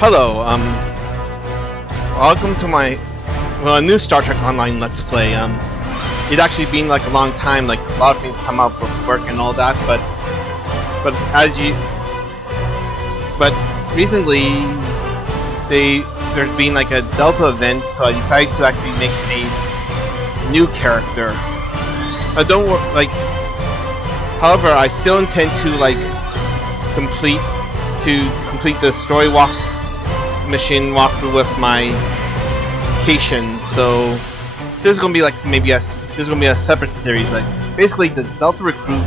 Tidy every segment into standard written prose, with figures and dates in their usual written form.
Hello, welcome to my a new Star Trek Online Let's Play. It's actually been like a long time, like a lot of things come up with work and all that, but recently there's been like a Delta event, so I decided to actually make a new character. However, I still intend to complete the story mission walkthrough with my Cation. So this is gonna be maybe a separate series. Like basically, the Delta Recruit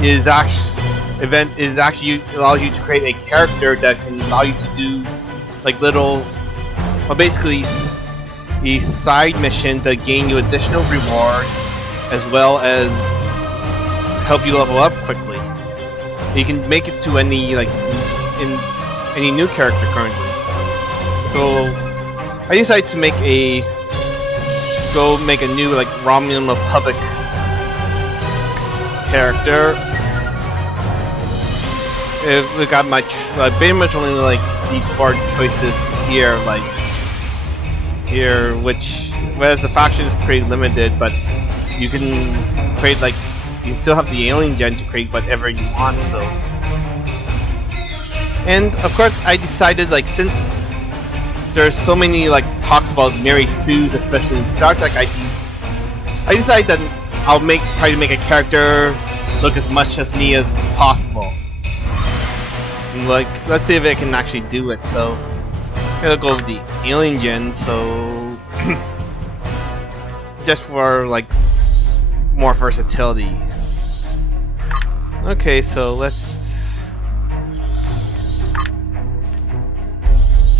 event actually allows you to create a character that can allow you to do basically a side mission to gain you additional rewards as well as help you level up quickly. You can make it to any any new character currently. So I decided to make a new Romulan Republic character. We got pretty much only these 4 choices here, whereas the faction is pretty limited, but you can create you still have the alien gen to create whatever you want. So, and of course I decided since there's so many talks about Mary Sue's, especially in Star Trek, I decided that I'll try to make a character look as much as me as possible. And, let's see if I can actually do it. So gotta go with the alien gen, so just for more versatility. Okay, so let's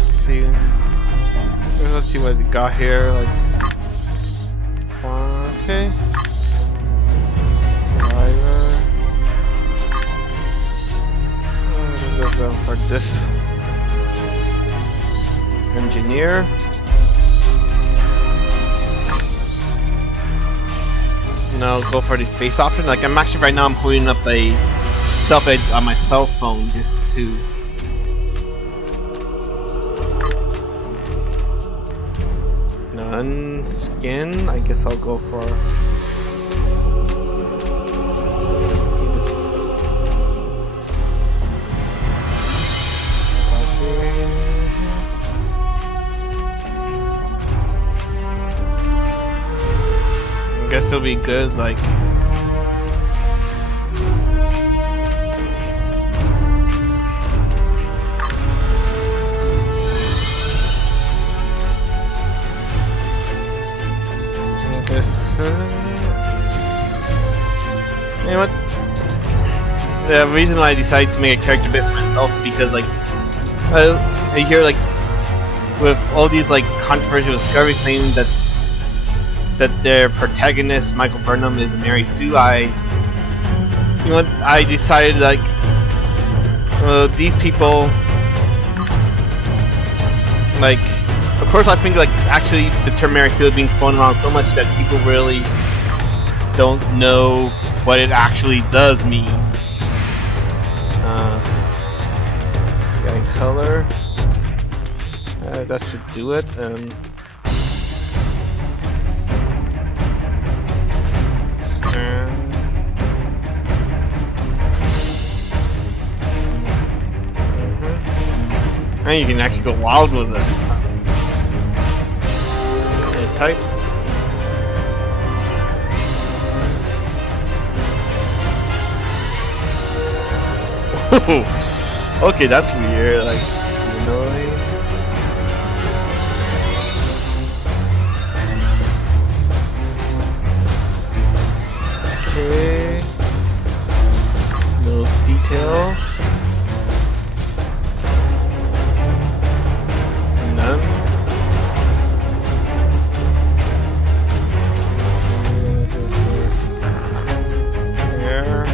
see. Let's see what we got here. Okay. Survivor. Let's go for this. Engineer. Now go for the face option. I'm actually right now I'm holding up a self-edit on my cell phone just to none skin. I guess I'll go for I guess it'll be good, you know what? The reason why I decided to make a character based on myself because I hear with all these controversial discovery claiming that their protagonist Michael Burnham is Mary Sue. I decided these people of course I think actually the term Mary Sue is being thrown around so much that people really don't know what it actually does mean. Sky color. That should do it. And and you can actually go wild with this. And type. Okay, that's weird. Humanoid. Okay. Nose detail. None. Hair.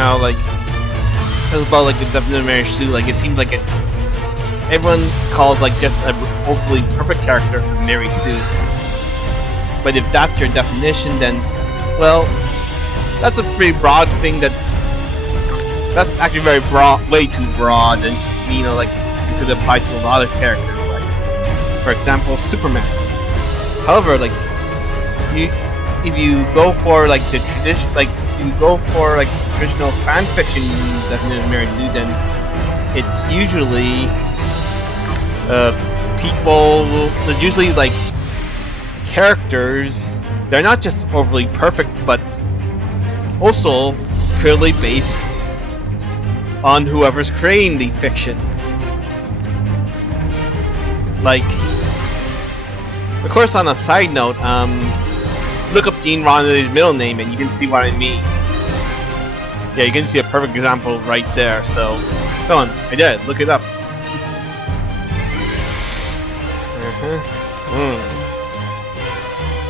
how like it was about like the definition of Mary Sue. Like it seems like everyone calls like just a hopefully perfect character Mary Sue. But if that's your definition, then well, that's a pretty broad thing. That's actually very broad, way too broad, and you know, like you could apply to a lot of characters. Like, for example, Superman. However, like if you go for like the tradition, like if you go for like traditional fan fiction definition of Mary Sue, then it's usually people. They're usually like characters. They're not just overly perfect, but also purely based on whoever's creating the fiction. Like, of course, on a side note, look up Gene Roddenberry's middle name and you can see what I mean. Yeah, you can see a perfect example right there. So, go on, I did. Look it up.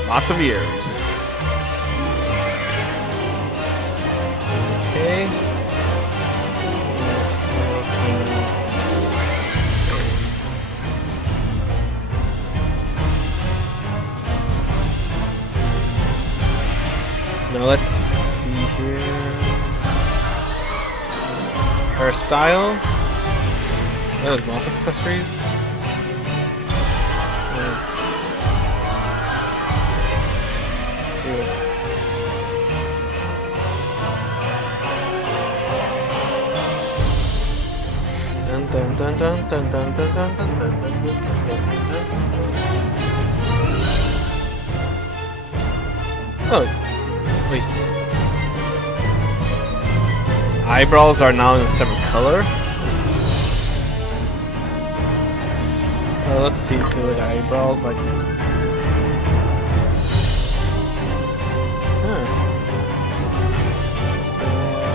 Lots of years. Okay. Now let's see here. Hairstyle. Those mouse accessories. Let's see what. Dun dun dun dun dun dun dun dun dun dun dun dun. Oh, wait. Eyebrows are now in a separate color. Let's see, good eyebrows like.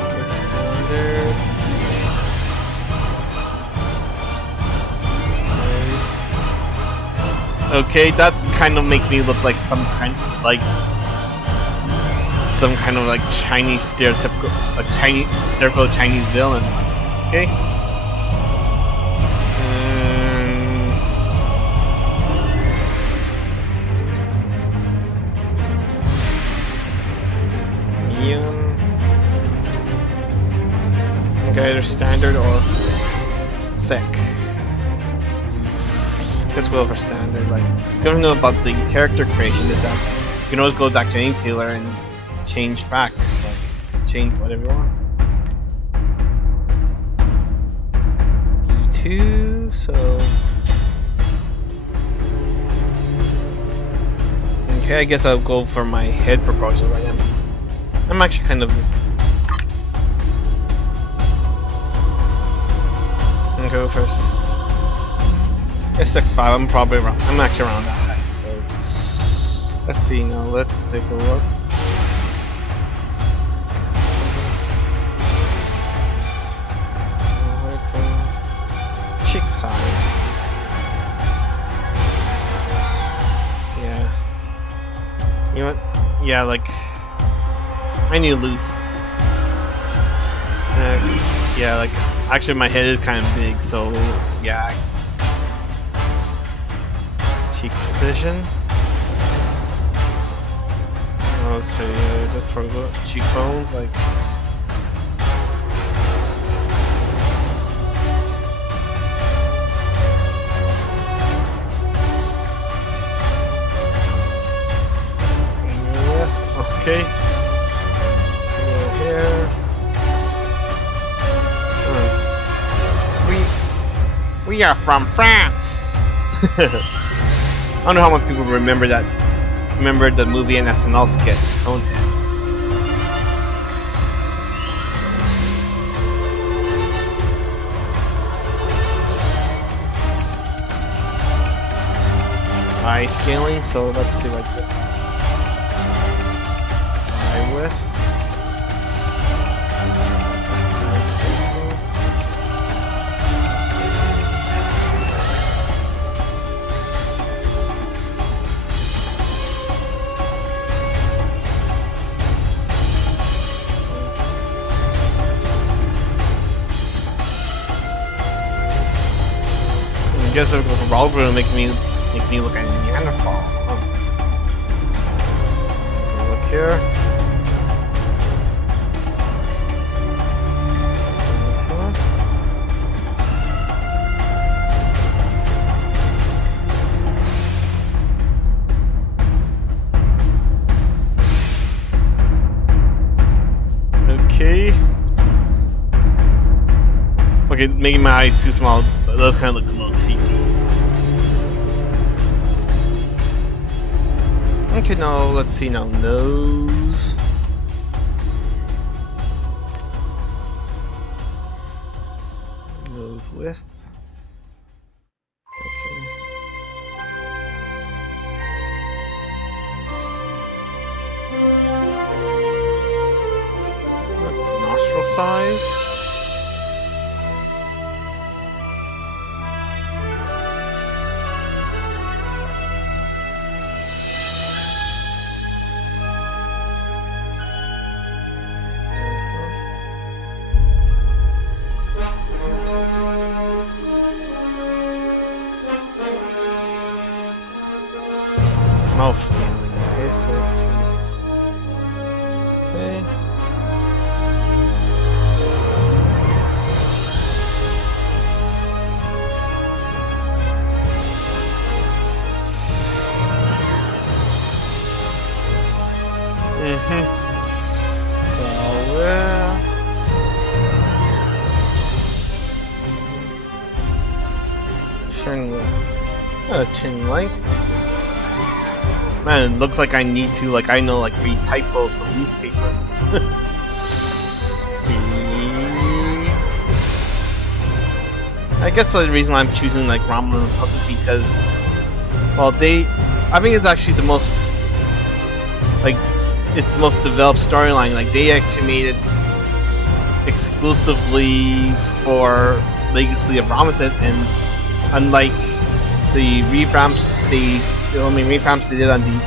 Okay, standard. Okay, that kind of makes me look like some kind of like Chinese stereotypical Chinese villain. Okay. Okay, either standard or thick. Guess we'll for standard. Like, you don't know about the character creation. Is that you can always go back to any tailor and change back, like change whatever you want. B2, so okay, I guess I'll go for my head proportion. Right, I'm actually kind of. I'm gonna go first. SX5. I'm probably around. I'm actually around that height. So let's see now. Let's take a look. Cheek size. Yeah. You know what? Yeah, like I need to lose. Yeah, like actually my head is kind of big, so yeah. Cheek position. Let's see. That's for the cheekbones, like. Okay. Hairs. We are from France. I don't know how much people remember that. Remember the movie and SNL sketch, Coneheads. Eye scaling. So let's see, like this. With guess if I go for Romulan, it'll make me look like a Neanderthal. Oh. Take a look here. Okay, making my eyes too small, that does kind of look a little cheeky. Okay, now let's see now. Nose. Nose width. Okay. That's nostril size. Mouth scaling. Okay, so let's see. Okay. Well. Chin width. Chin length. Man, it looks like I need to, like, I know, like, read typos from newspapers. I guess the reason why I'm choosing, like, Romulan Republic because, well, I think it's actually the most, like, it's the most developed storyline. Like, they actually made it exclusively for Legacy of Ramesses, and unlike the revamps they did on the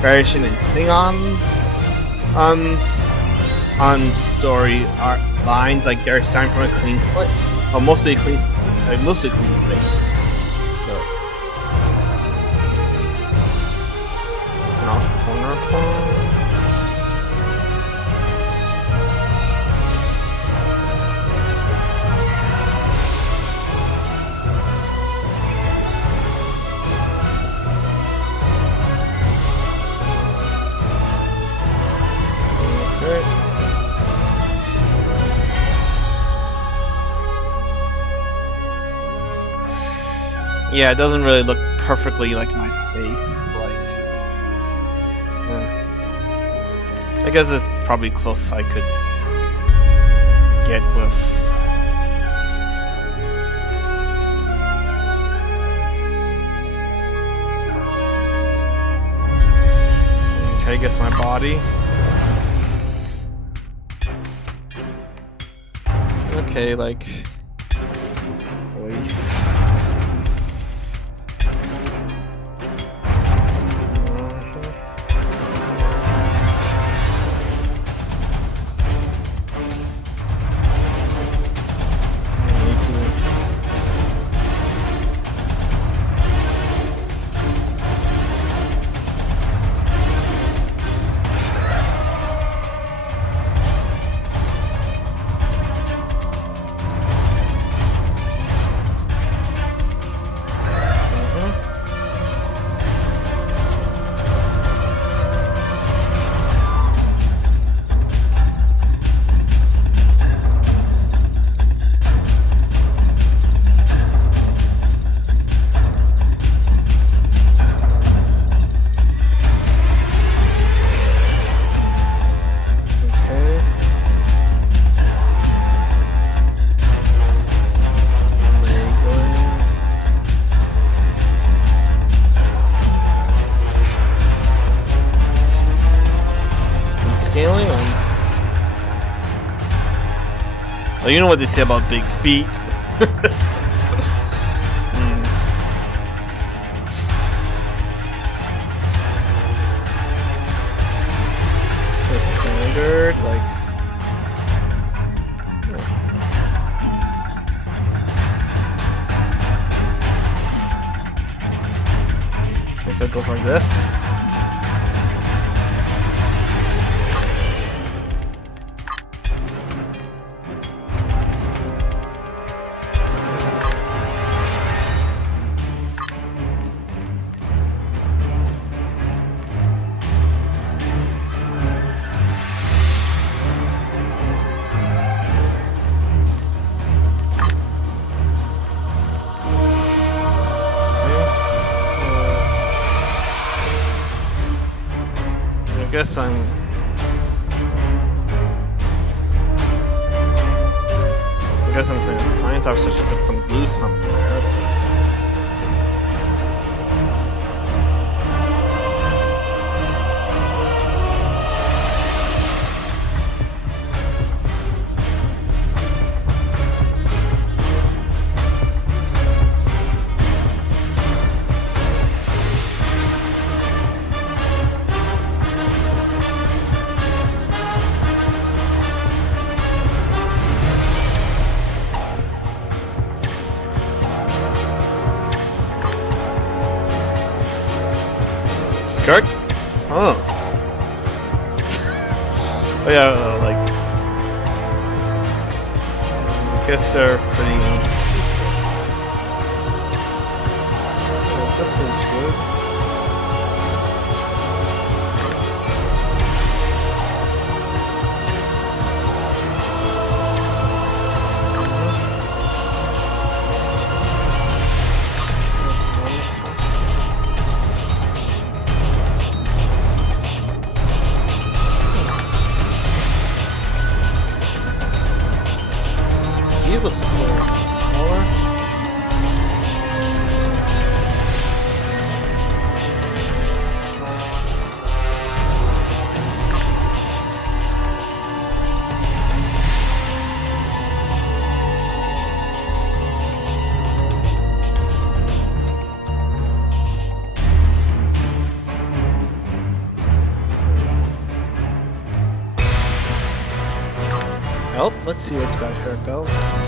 Federation and Klingon on story lines, like they're starting from a clean slate, or mostly a clean slate. So, mouth corner plan. Yeah, it doesn't really look perfectly like my face. Like, I guess it's probably close I could get with. Okay, I guess my body. Okay, like waist. Scaling on. Oh, you know what they say about big feet. The standard, like. go for this. I guess I'm playing a science officer, should put some blue somewhere. Skirt? Oh. Oh yeah, like... I guess they're pretty... It just seems good. He looks smaller. Belt? Let's see what got her belts.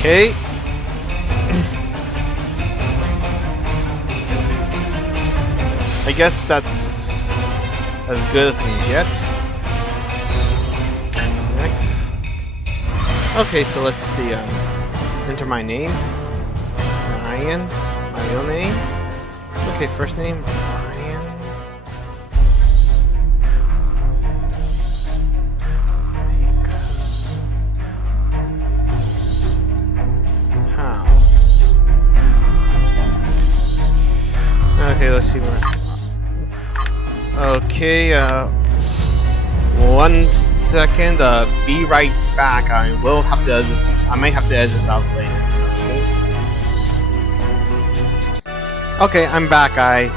Okay. I guess that's as good as we can get. Next. Okay, so let's see. Enter my name. Ryan. My real name. Okay, first name Ryan. Okay, let's see where. Okay, 1 second. Be right back. I will have to edit this. I might have to edit this out later. Okay. Okay, I'm back. I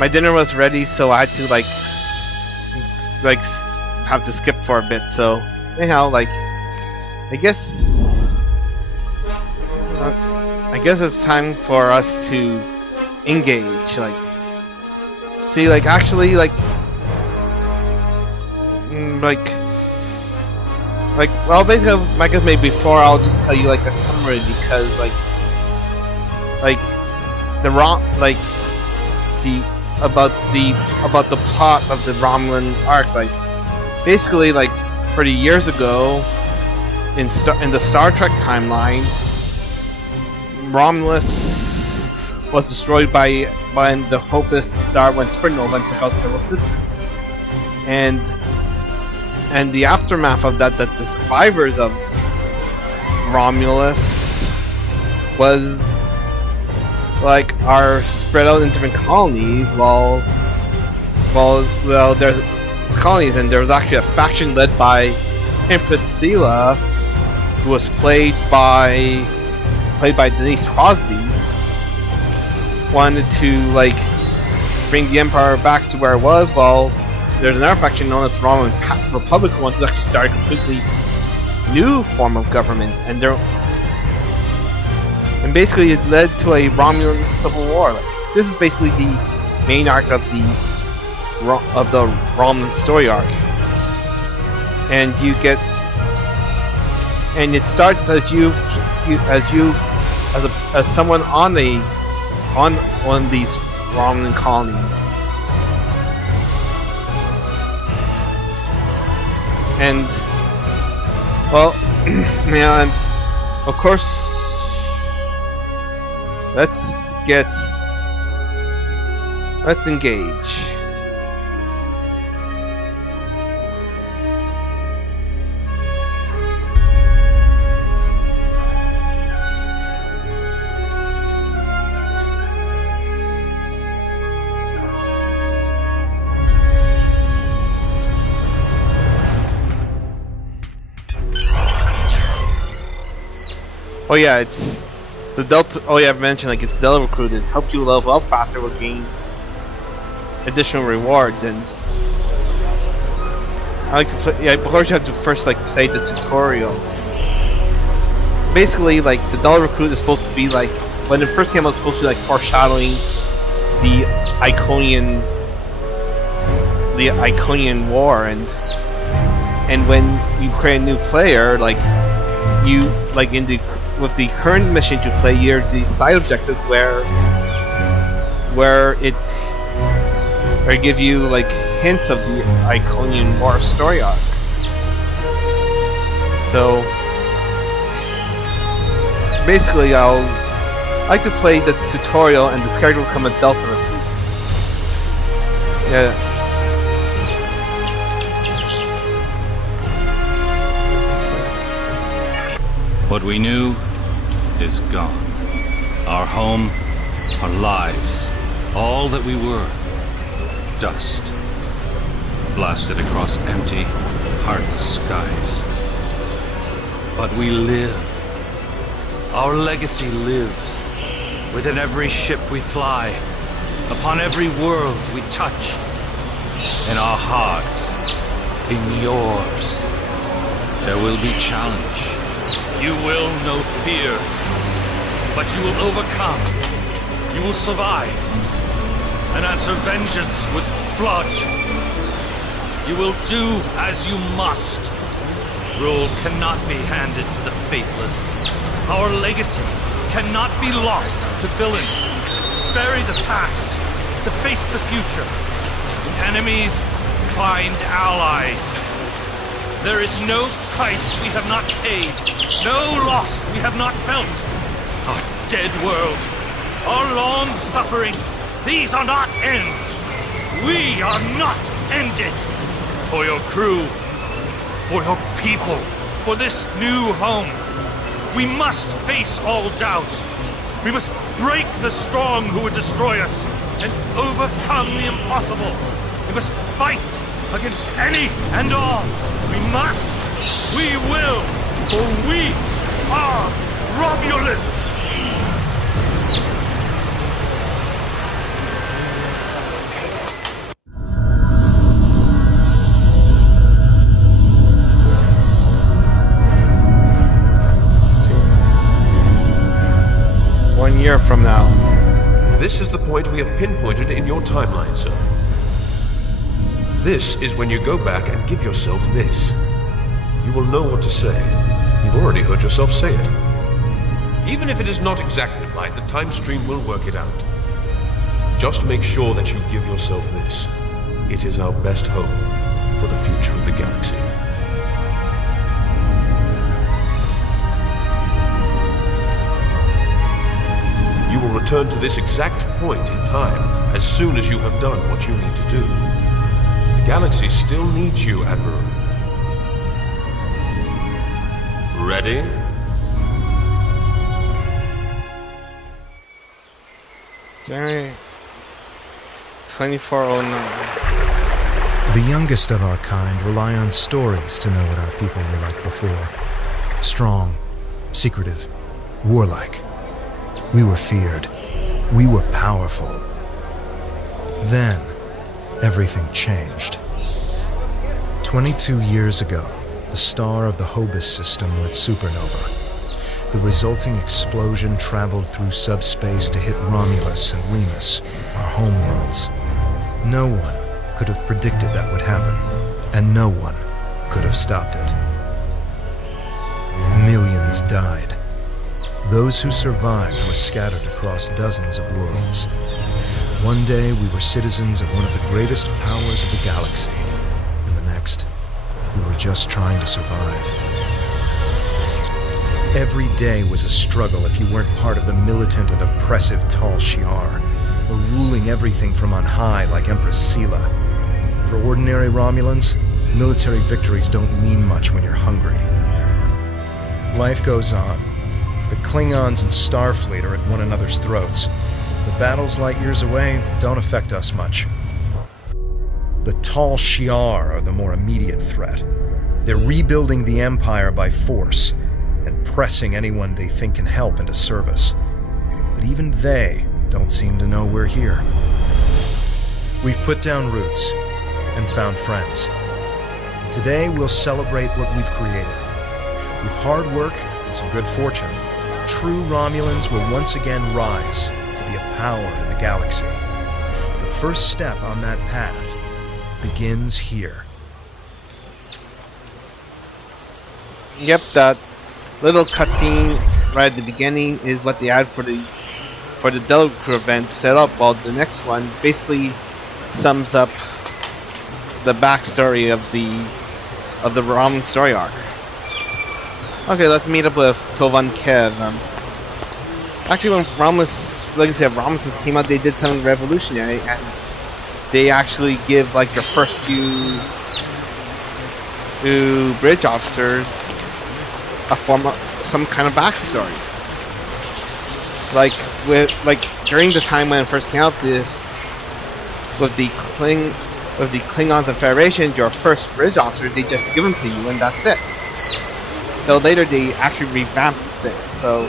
my dinner was ready, so I had to like have to skip for a bit. So anyhow, like I guess it's time for us to engage. Like, see, like actually, like well, basically, I guess maybe before I'll just tell you like a summary, because like about the plot of the Romulan arc. Like basically, like 30 years ago in the Star Trek timeline, Romulus was destroyed by the hopeless star when supernova and took out several systems, and the aftermath of that, the survivors of Romulus are spread out in different colonies, while there's colonies, and there was actually a faction led by Empress Sela, who was played by Denise Crosby, wanted to like bring the Empire back to where it was, while there's another faction known as the Romulan Republic who wants to actually start a completely new form of government, and basically it led to a Romulan civil war. Like, this is basically the main arc of the Romulan story arc, and it starts as someone on one of these Romulan colonies. And well, yeah, and of course, let's engage. Oh yeah, it's the Delta. Oh yeah, I've mentioned like it's Delta Recruit. It helps you level up faster or gain additional rewards. And I like to play. Yeah, of course you have to first like play the tutorial. Basically, like the Delta Recruit is supposed to be like, when it first came out, it's supposed to be like foreshadowing the Iconian War, and when you create a new player, like you like with the current mission to play, you're the side objectives where it give you like hints of the Iconian War story arc. So basically, I like to play the tutorial, and this character will become a Delta Recruit. Yeah. What we knew is gone. Our home, our lives, all that we were, dust. Blasted across empty, heartless skies. But we live. Our legacy lives within every ship we fly, upon every world we touch, in our hearts, in yours. There will be challenge. You will know fear, but you will overcome. You will survive and answer vengeance with blood. You will do as you must. Rule cannot be handed to the faithless. Our legacy cannot be lost to villains. Bury the past to face the future. Enemies find allies. There is no price we have not paid, no loss we have not felt. Our dead world, our long suffering, these are not ends. We are not ended. For your crew, for your people, for this new home, we must face all doubt. We must break the strong who would destroy us and overcome the impossible. We must fight against any and all. We must. We will. For we are Romulan. this is the point we have pinpointed in your timeline, sir. This is when you go back and give yourself this. You will know what to say. You've already heard yourself say it. Even if it is not exactly right, the time stream will work it out. Just make sure that you give yourself this. It is our best hope for the future of the galaxy. You will return to this exact point in time as soon as you have done what you need to do. The galaxy still needs you, Admiral. Ready? January 2409. The youngest of our kind rely on stories to know what our people were like before. Strong, secretive, warlike. We were feared. We were powerful. Then, everything changed. 22 years ago, the star of the Hobus system went supernova. The resulting explosion traveled through subspace to hit Romulus and Remus, our homeworlds. No one could have predicted that would happen, and no one could have stopped it. Millions died. Those who survived were scattered across dozens of worlds. One day we were citizens of one of the greatest powers of the galaxy, and the next, we were just trying to survive. Every day was a struggle if you weren't part of the militant and oppressive Tal Shiar, or ruling everything from on high like Empress Sela. For ordinary Romulans, military victories don't mean much when you're hungry. Life goes on. The Klingons and Starfleet are at one another's throats. The battles light years away don't affect us much. The Tal Shiar are the more immediate threat. They're rebuilding the Empire by force, and pressing anyone they think can help into service. But even they don't seem to know we're here. We've put down roots and found friends. Today we'll celebrate what we've created. With hard work and some good fortune, true Romulans will once again rise to be a power in the galaxy. The first step on that path begins here. Yep, that little cutscene right at the beginning is what they had for the Delacruz event set up, while the next one basically sums up the backstory of the Romulan story arc. Okay, let's meet up with Tovan Kev. Actually, when Legacy of Romulus came out, they did something revolutionary, and they actually give like your first few bridge officers a form of some kind of backstory. Like during the time when it first came out, with the Klingons and Federation, your first bridge officer, they just give them to you and that's it. So later they actually revamped it. So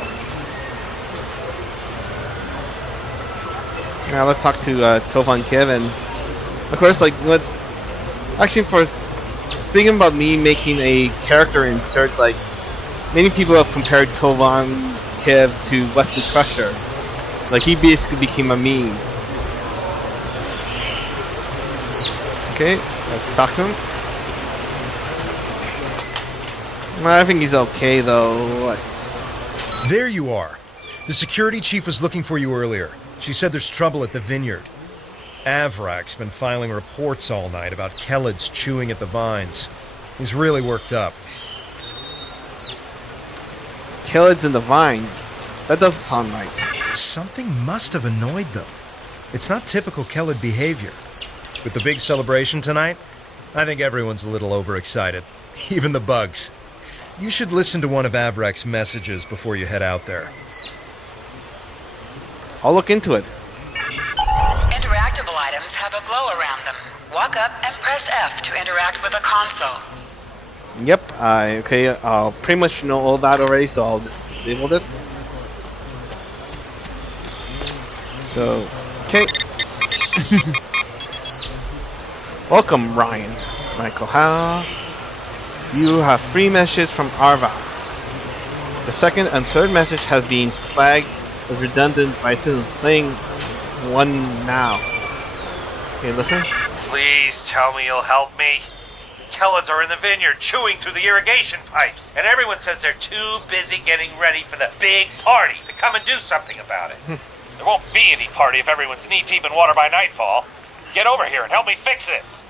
now let's talk to Tovan Kiv, and of course, like what? Actually, for speaking about me making a character insert, like many people have compared Tovan Kiv to Wesley Crusher. Like he basically became a meme. Okay, let's talk to him. I think he's okay though. Like, there you are. The security chief was looking for you earlier. She said there's trouble at the vineyard. Avrak's been filing reports all night about Kelled's chewing at the vines. He's really worked up. Kelled's in the vine? That doesn't sound right. Something must have annoyed them. It's not typical Kelled behavior. With the big celebration tonight, I think everyone's a little overexcited. Even the bugs. You should listen to one of Avrak's messages before you head out there. I'll look into it. Interactable items have a glow around them. Walk up and press F to interact with a console. Yep, okay, I'll pretty much know all that already, so I'll just disable it. So, okay. Welcome, Ryan. Michael, how? You have 3 messages from Arva. The second and third message has been flagged as redundant by citizens one now. Okay, listen. Please tell me you'll help me. The Kellids are in the vineyard chewing through the irrigation pipes, and everyone says they're too busy getting ready for the big party to come and do something about it. There won't be any party if everyone's knee-deep in water by nightfall. Get over here and help me fix this.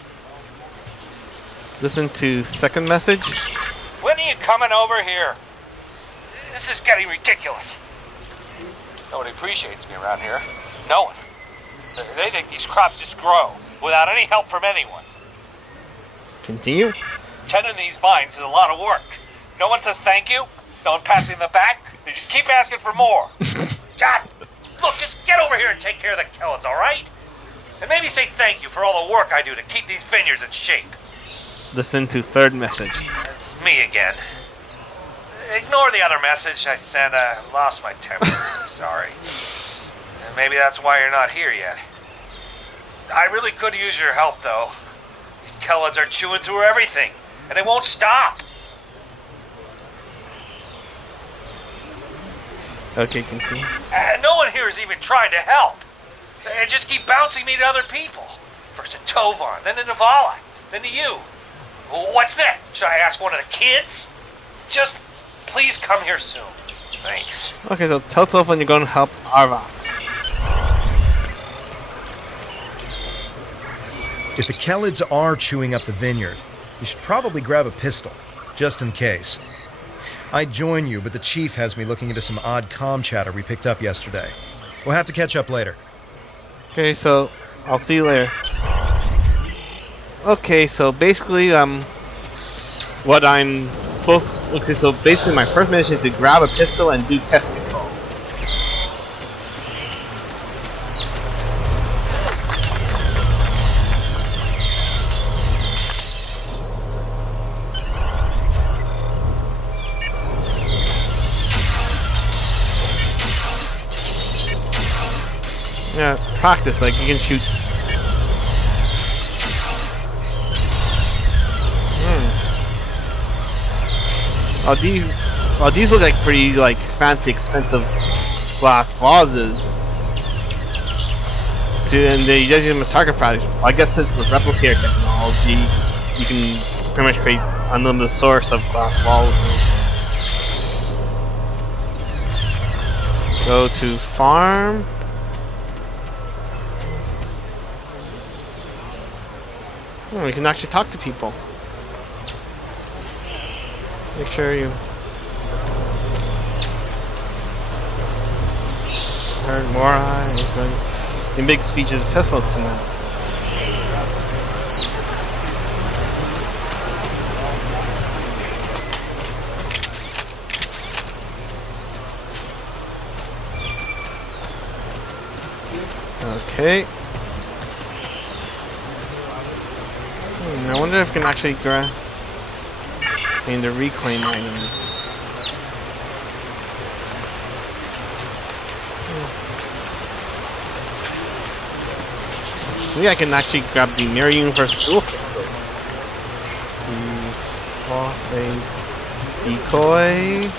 Listen to second message. When are you coming over here? This is getting ridiculous. Nobody appreciates me around here. No one. They think these crops just grow without any help from anyone. Continue. Tending these vines is a lot of work. No one says thank you. No one pats me in the back. They just keep asking for more. John, look, just get over here and take care of the Kellids, all right? And maybe say thank you for all the work I do to keep these vineyards in shape. Listen to third message. It's me again. Ignore the other message I sent. I lost my temper. I'm sorry. And maybe that's why you're not here yet. I really could use your help, though. These Kellids are chewing through everything, and they won't stop. Okay, continue. And no one here is even trying to help. They just keep bouncing me to other people. First to Tovar, then to Navala, then to you. What's that? Should I ask one of the kids? Just please come here soon. Thanks. Okay, so tell Toph when you're going to help Arva. If the Kellids are chewing up the vineyard, you should probably grab a pistol, just in case. I'd join you, but the chief has me looking into some odd comm chatter we picked up yesterday. We'll have to catch up later. Okay, so I'll see you later. Okay, so basically, what I'm supposed to... Okay, so basically my first mission is to grab a pistol and do pest control. Yeah, practice, like you can shoot. Oh, these look like pretty like fancy, expensive glass vases. And they use them as target practice. Well, I guess since with replicator technology, you can pretty much create unlimited source of glass vases. Go to farm. Oh, you can actually talk to people. Make sure you heard Mora is going in big speeches at festival tonight. Okay. I wonder if I can actually grab the reclaim items. Actually, I can actually grab the Mirror Universe dual pistols. The Claw Phase Decoy.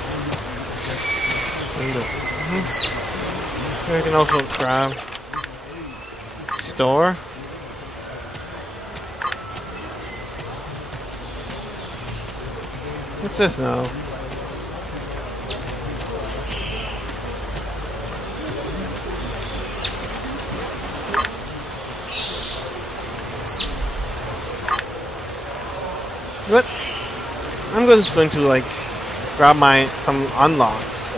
I can also grab Store. What's this now? What? I'm just going to like grab some unlocks.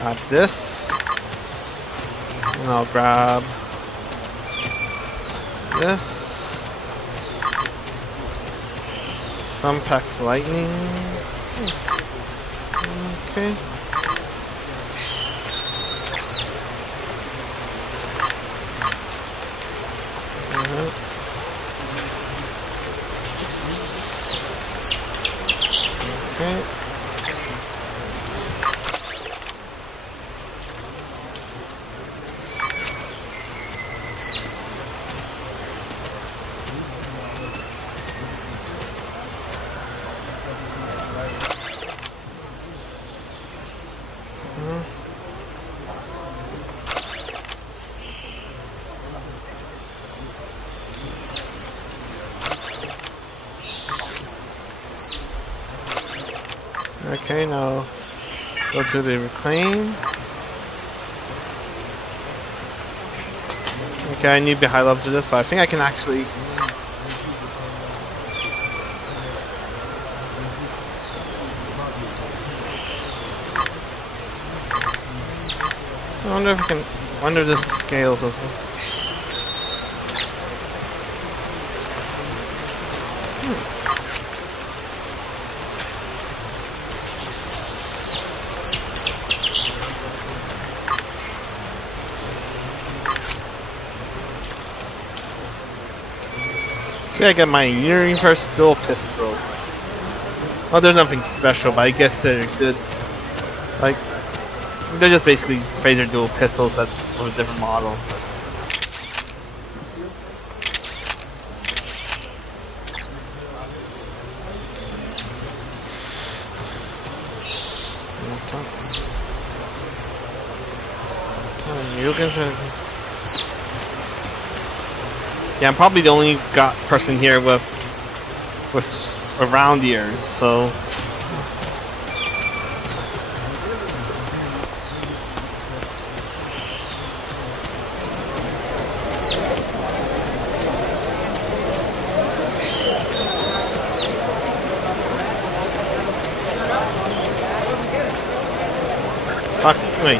Grab this, and I'll grab this. Sunpack's lightning. Okay. Okay. Okay, now go to the reclaim. Okay, I need to be high level to this, but I think I can actually. I wonder if I can. Wonder if this scales as well. I got my universe dual pistols. Well, there's nothing special, but I guess they're good. Like, they're just basically phaser dual pistols that with a different model. You can. Yeah, I'm probably the only person here with round ears, so.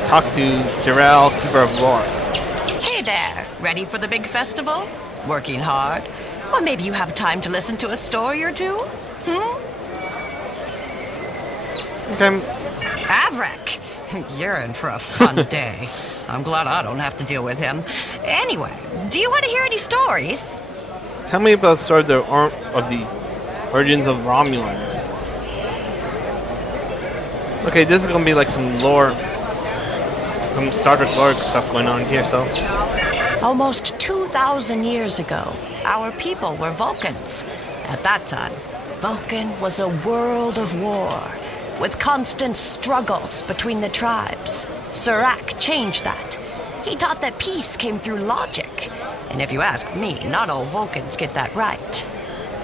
Talk to Darrell, Keeper of Lore. Hey there, ready for the big festival? Working hard? Or maybe you have time to listen to a story or two? Okay. Averick, you're in for a fun day. I'm glad I don't have to deal with him. Anyway, do you want to hear any stories? Tell me about the story of the origins of Romulans. Okay, this is gonna be like some lore, some Star Trek lore stuff going on here, so. Almost 2,000 years ago, our people were Vulcans. At that time, Vulcan was a world of war, with constant struggles between the tribes. Serac changed that. He taught that peace came through logic. And if you ask me, not all Vulcans get that right.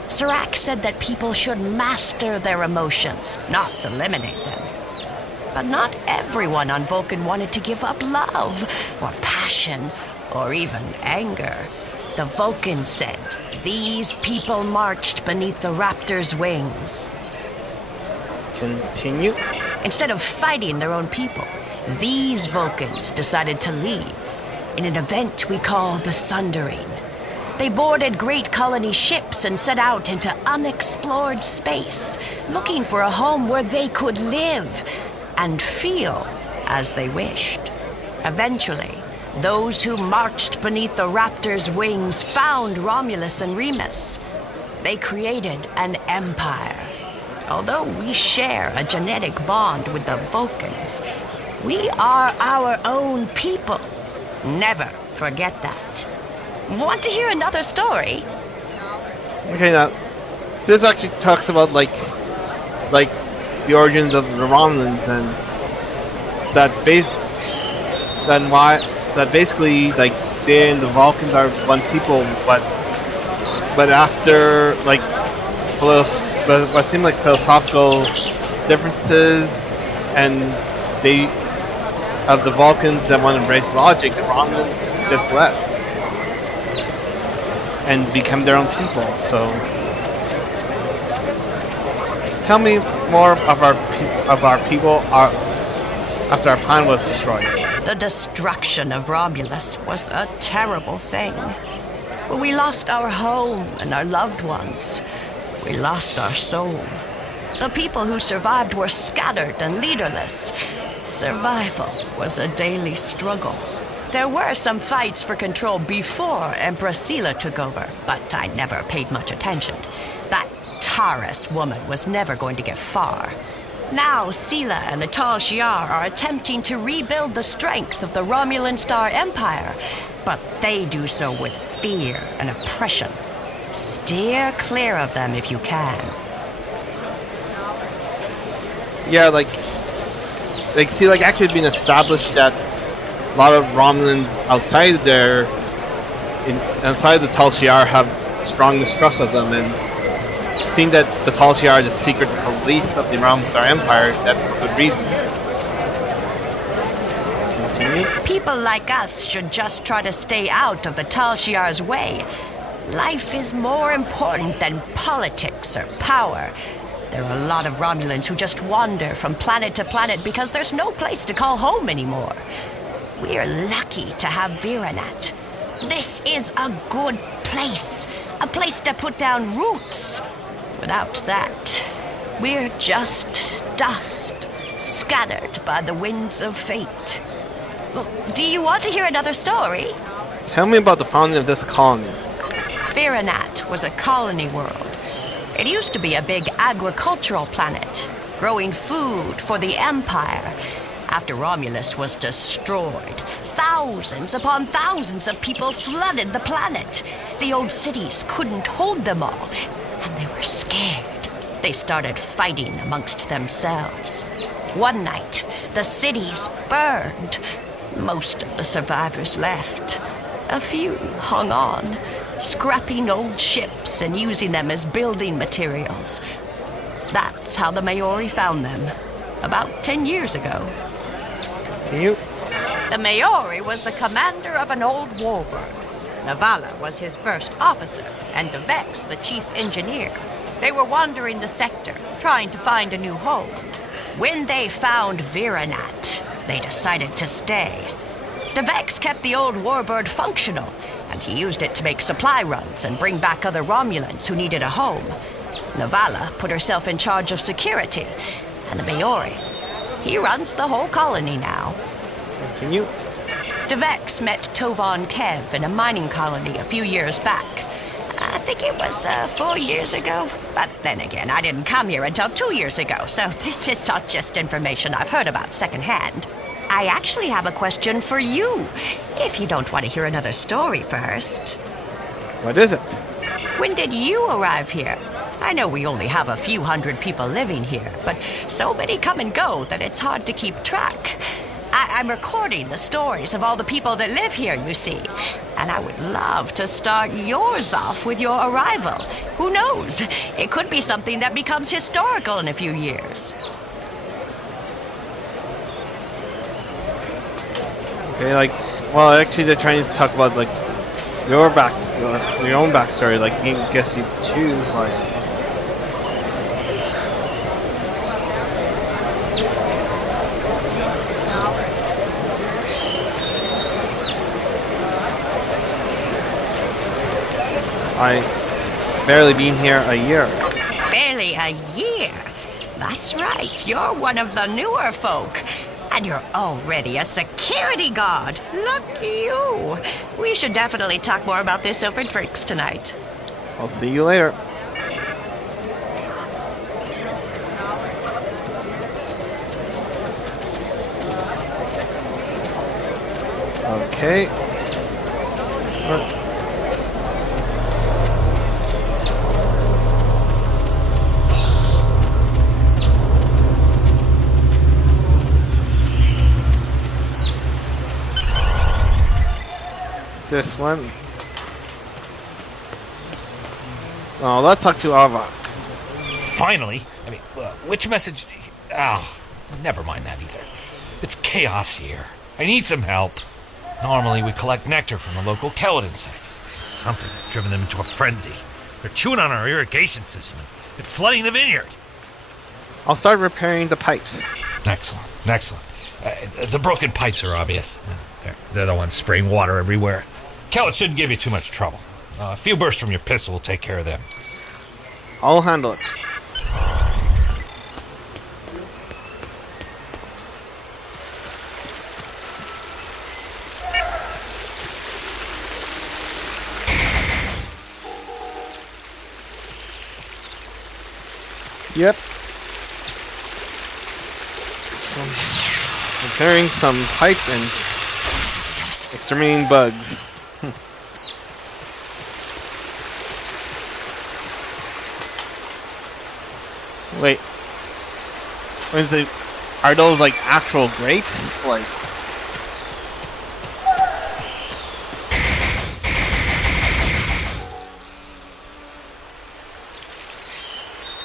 Serac said that people should master their emotions, not eliminate them. But not everyone on Vulcan wanted to give up love, or passion, or even anger. The Vulcans said these people marched beneath the Raptor's wings. Continue. Instead of fighting their own people, these Vulcans decided to leave in an event we call the Sundering. They boarded great colony ships and set out into unexplored space, looking for a home where they could live and feel as they wished. Eventually, those who marched beneath the Raptor's wings found Romulus and Remus. They created an empire. Although we share a genetic bond with the Vulcans, we are our own people. Never forget that. Want to hear another story? Okay, now this actually talks about like the origins of the Romulans and that basically like they and the Vulcans are one people, but after like what seemed like philosophical differences and of the Vulcans that want to embrace logic, the Romulans just left and become their own people. So tell me more of our people after our planet was destroyed. The destruction of Romulus was a terrible thing. We lost our home and our loved ones. We lost our soul. The people who survived were scattered and leaderless. Survival was a daily struggle. There were some fights for control before Empress Sela took over, but I never paid much attention. That Taurus woman was never going to get far. Now Sela and the Tal Shiar are attempting to rebuild the strength of the Romulan Star Empire, but they do so with fear and oppression. Steer clear of them if you can. Yeah, actually it's been established that a lot of Romulans outside the Tal Shiar have strong mistrust of them, and think that the Tal Shiar are the secret police of the Realm Star Empire. That's for good reason. Continue. People like us should just try to stay out of the Tal Shiar's way. Life is more important than politics or power. There are a lot of Romulans who just wander from planet to planet because there's no place to call home anymore. We're lucky to have Viranat. This is a good place. A place to put down roots. Without that, we're just dust, scattered by the winds of fate. Well, do you want to hear another story? Tell me about the founding of this colony. Viranat was a colony world. It used to be a big agricultural planet, growing food for the Empire. After Romulus was destroyed, thousands upon thousands of people flooded the planet. The old cities couldn't hold them all, and they were scared. They started fighting amongst themselves. One night, the cities burned. Most of the survivors left. A few hung on, scrapping old ships and using them as building materials. That's how the Maori found them, about 10 years ago. Continue. The Maori was the commander of an old warbird. Navala was his first officer, and Devex the chief engineer. They were wandering the sector, trying to find a new home. When they found Viranat, they decided to stay. Devex kept the old warbird functional, and he used it to make supply runs and bring back other Romulans who needed a home. Navala put herself in charge of security, and the Maori. He runs the whole colony now. Continue. Devex met Tovan Kev in a mining colony a few years back. I think it was 4 years ago. But then again, I didn't come here until 2 years ago, so this is not just information I've heard about secondhand. I actually have a question for you, if you don't want to hear another story first. What is it? When did you arrive here? I know we only have a few hundred people living here, but so many come and go that it's hard to keep track. I'm recording the stories of all the people that live here, you see. And I would love to start yours off with your arrival. Who knows? It could be something that becomes historical in a few years. Okay, well, actually, they're trying to talk about, your backstory, your own backstory. I guess you choose, I barely been here a year. Barely a year? That's right, you're one of the newer folk. And you're already a security guard. Lucky you. We should definitely talk more about this over drinks tonight. I'll see you later. Okay. This one. Oh, let's talk to Avak. Finally? Which message? Never mind that either. It's chaos here. I need some help. Normally we collect nectar from the local kellet insects. Something has driven them into a frenzy. They're chewing on our irrigation system and flooding the vineyard. I'll start repairing the pipes. Excellent. The broken pipes are obvious. They're the ones spraying water everywhere. Kellet shouldn't give you too much trouble. A few bursts from your pistol will take care of them. I'll handle it. Yep. Repairing some pipe and exterminating bugs. Wait. What is it? Are those actual grapes?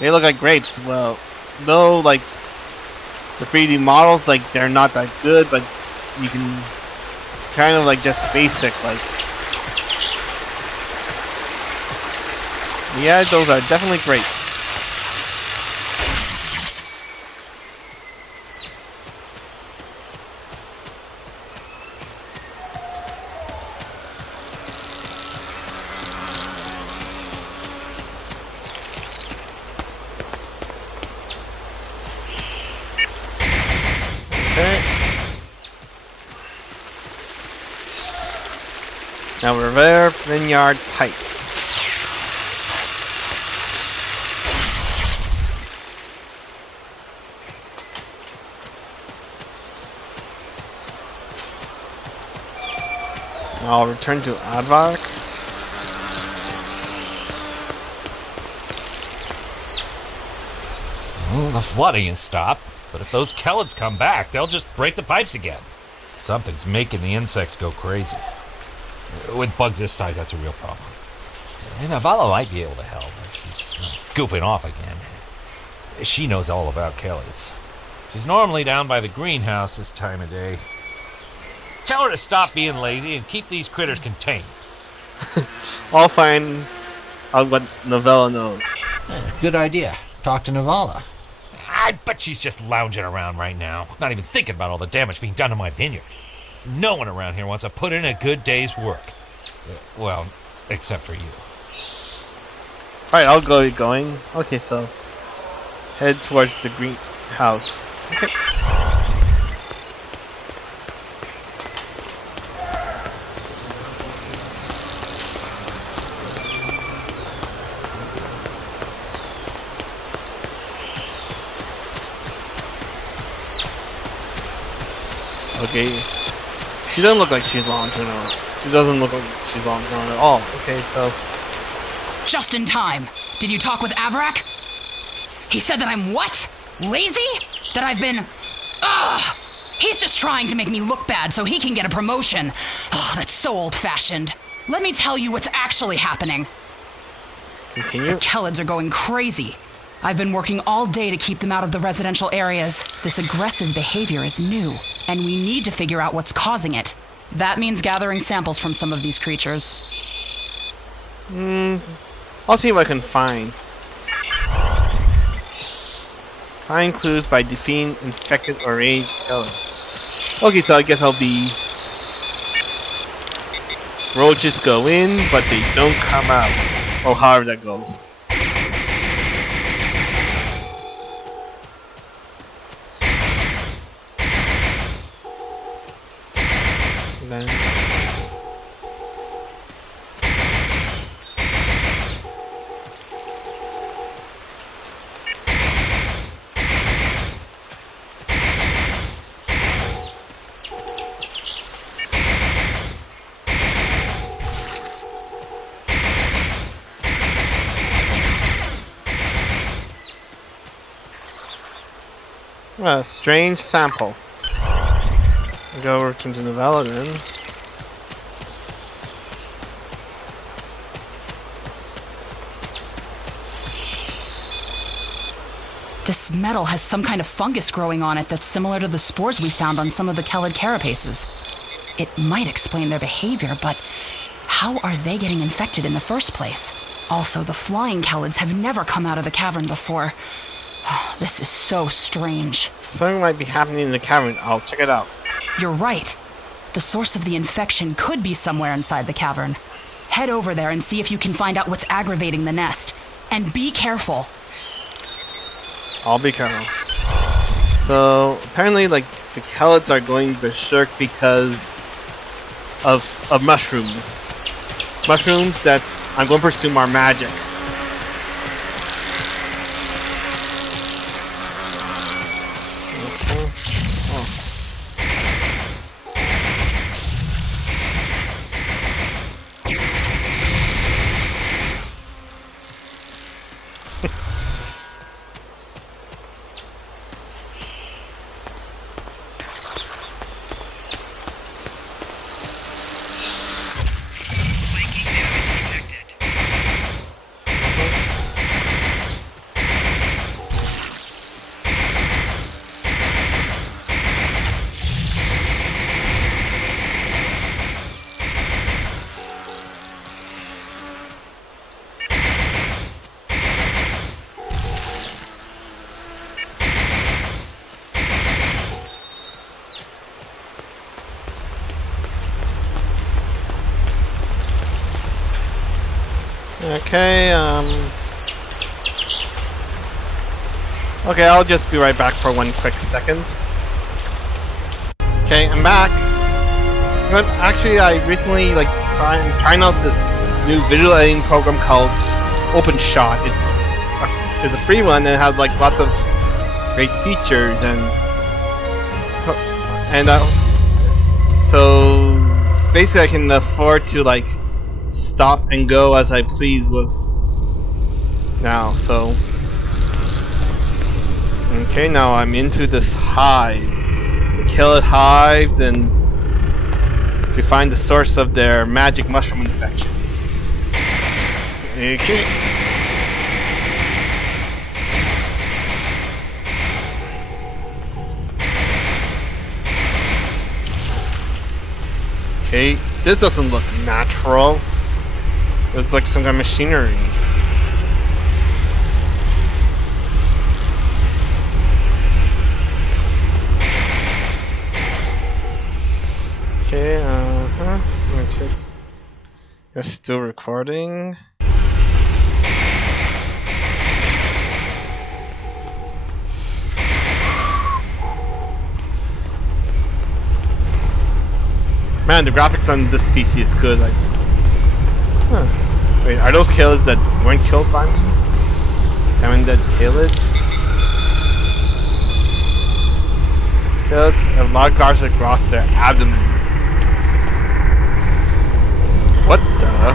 They look like grapes. Well, though, like the 3D models, like they're not that good, but you can kind of like just basic, like. Yeah, those are definitely grapes. Now we're there, vineyard pipes. I'll return to Advark. Well, the flooding has stopped, but if those Kellids come back, they'll just break the pipes again. Something's making the insects go crazy. With bugs this size, that's a real problem. And Avala might be able to help. She's goofing off again. She knows all about Kellids. She's normally down by the greenhouse this time of day. Tell her to stop being lazy and keep these critters contained. I'll find out what Novella knows. Good idea. Talk to Navala. I bet she's just lounging around right now, not even thinking about all the damage being done to my vineyard. No one around here wants to put in a good day's work. Well, except for you. Alright, I'll go going. Okay, so head towards the greenhouse. Okay. Okay. She doesn't look like she's lounging around. She doesn't look like she's lounging around at all. Okay, so. Just in time. Did you talk with Avrak? He said that I'm what? Lazy? That I've been... Ugh! He's just trying to make me look bad so he can get a promotion. Oh, that's so old-fashioned. Let me tell you what's actually happening. Continue. The Kellids are going crazy. I've been working all day to keep them out of the residential areas. This aggressive behavior is new, and we need to figure out what's causing it. That means gathering samples from some of these creatures. I'll see what I can find. Find clues by defeating infected or raged Kellids. Okay, so I guess I'll be... roaches go in, but they don't come out. Or however that goes. Then... a strange sample. I'll go over to Novella then. This metal has some kind of fungus growing on it that's similar to the spores we found on some of the Kellid carapaces. It might explain their behavior, but how are they getting infected in the first place? Also, the flying Kellids have never come out of the cavern before. This is so strange. Something might be happening in the cavern. I'll check it out. You're right. The source of the infection could be somewhere inside the cavern. Head over there and see if you can find out what's aggravating the nest. And be careful. I'll be careful. So apparently, like, the Kellids are going berserk because of mushrooms. Mushrooms that I'm going to presume are magic. Okay, okay, I'll just be right back for one quick second. Okay, I'm back. But actually, I recently trying out this new video editing program called OpenShot. It's a free one and it has like lots of great features and so basically I can afford to like stop and go as I please with now. So okay, now I'm into this hive, the Kellet hives, and to find the source of their magic mushroom infection. Okay. Okay, this doesn't look natural. It's like some kind of machinery. Okay, let's see. It's still recording. Man, the graphics on this PC is good. Like, wait, are those Kalids that weren't killed by me? 7 dead Kalids? Kalids have large scars across their abdomen. What the?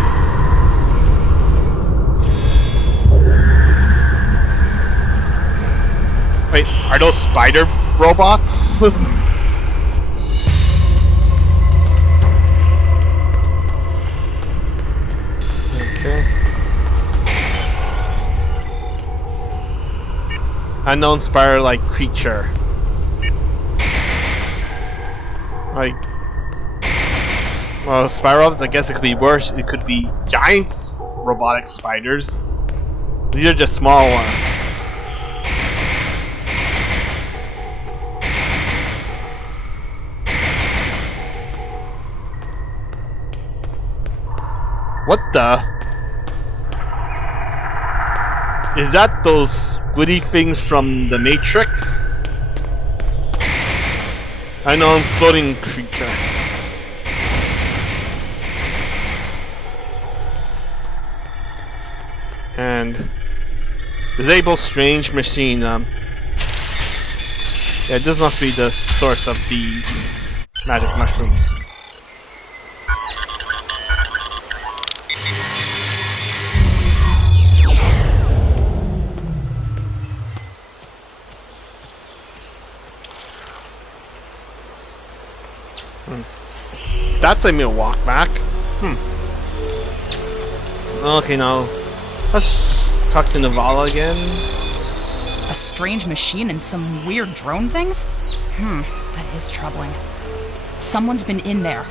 Wait, are those spider robots? Unknown spider-like creature. Like, well, spirals, I guess it could be worse. It could be giant robotic spiders. These are just small ones. What the? Is that those goody things from the Matrix? Unknown floating creature. And disable strange machine. Yeah, this must be the source of the magic mushrooms. That's a mere walk back. Okay, now let's talk to Navala again. A strange machine and some weird drone things? That is troubling. Someone's been in there.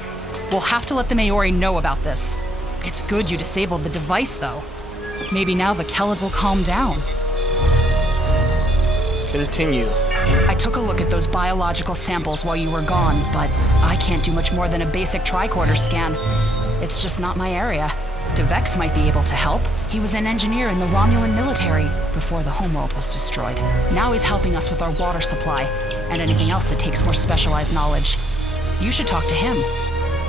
We'll have to let the Maori know about this. It's good you disabled the device, though. Maybe now the Kelids will calm down. Continue. I took a look at those biological samples while you were gone, but I can't do much more than a basic tricorder scan. It's just not my area. DeVex might be able to help. He was an engineer in the Romulan military before the homeworld was destroyed. Now he's helping us with our water supply and anything else that takes more specialized knowledge. You should talk to him.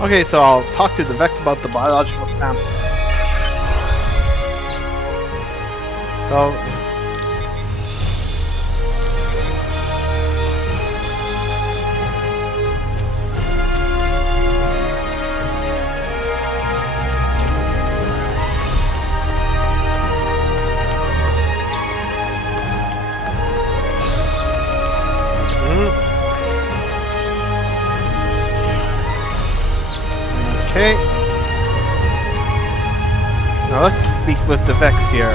Okay, so I'll talk to DeVex about the biological samples. So okay. Now let's speak with DeVex here.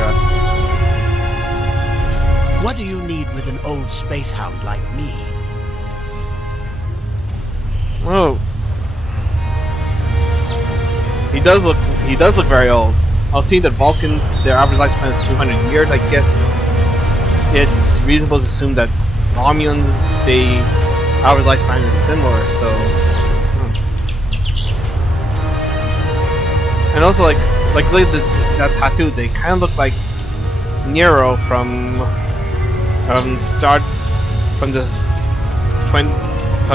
What do you need with an old space hound like me? Whoa. He does look very old. I'll see that Vulcans, their average lifespan is 200 years. I guess it's reasonable to assume that Romulans, their average lifespan is similar, so. And also, like, like look at that tattoo. They kind of look like Nero from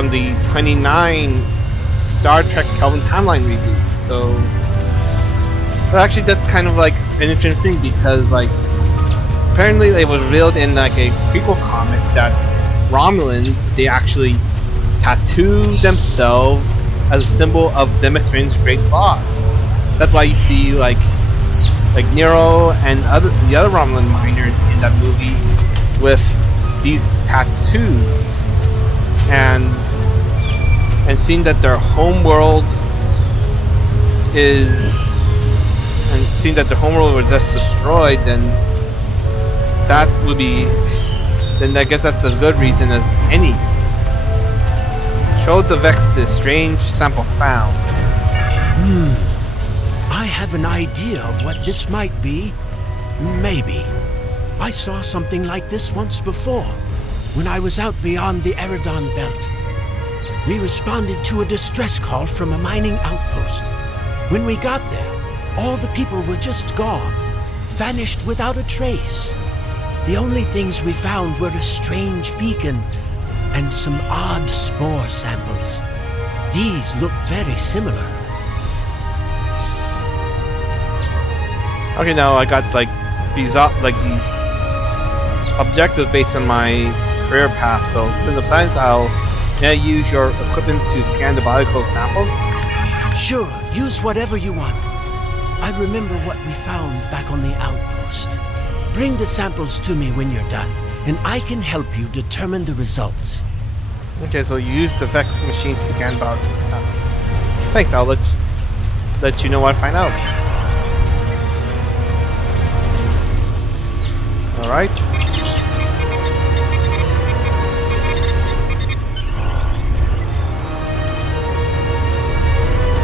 the 29 Star Trek Kelvin timeline reboot. So, but actually, that's kind of like an interesting thing because like apparently it was revealed in like a prequel comic that Romulans, they actually tattoo themselves as a symbol of them experiencing great loss. That's why you see like Nero and the other Romulan miners in that movie with these tattoos, and seeing that their home world was just destroyed, then I guess that's as good reason as any. Showed the Vex the strange sample found. I have an idea of what this might be. Maybe. I saw something like this once before, when I was out beyond the Eridon Belt. We responded to a distress call from a mining outpost. When we got there, all the people were just gone, vanished without a trace. The only things we found were a strange beacon and some odd spore samples. These look very similar. Okay, now I got like these objectives based on my career path. So, since I'm science, may I use your equipment to scan the biological samples? Sure, use whatever you want. I remember what we found back on the outpost. Bring the samples to me when you're done, and I can help you determine the results. Okay, so you use the Vex machine to scan biological samples. Thanks, I'll let you know what I find out. Alright.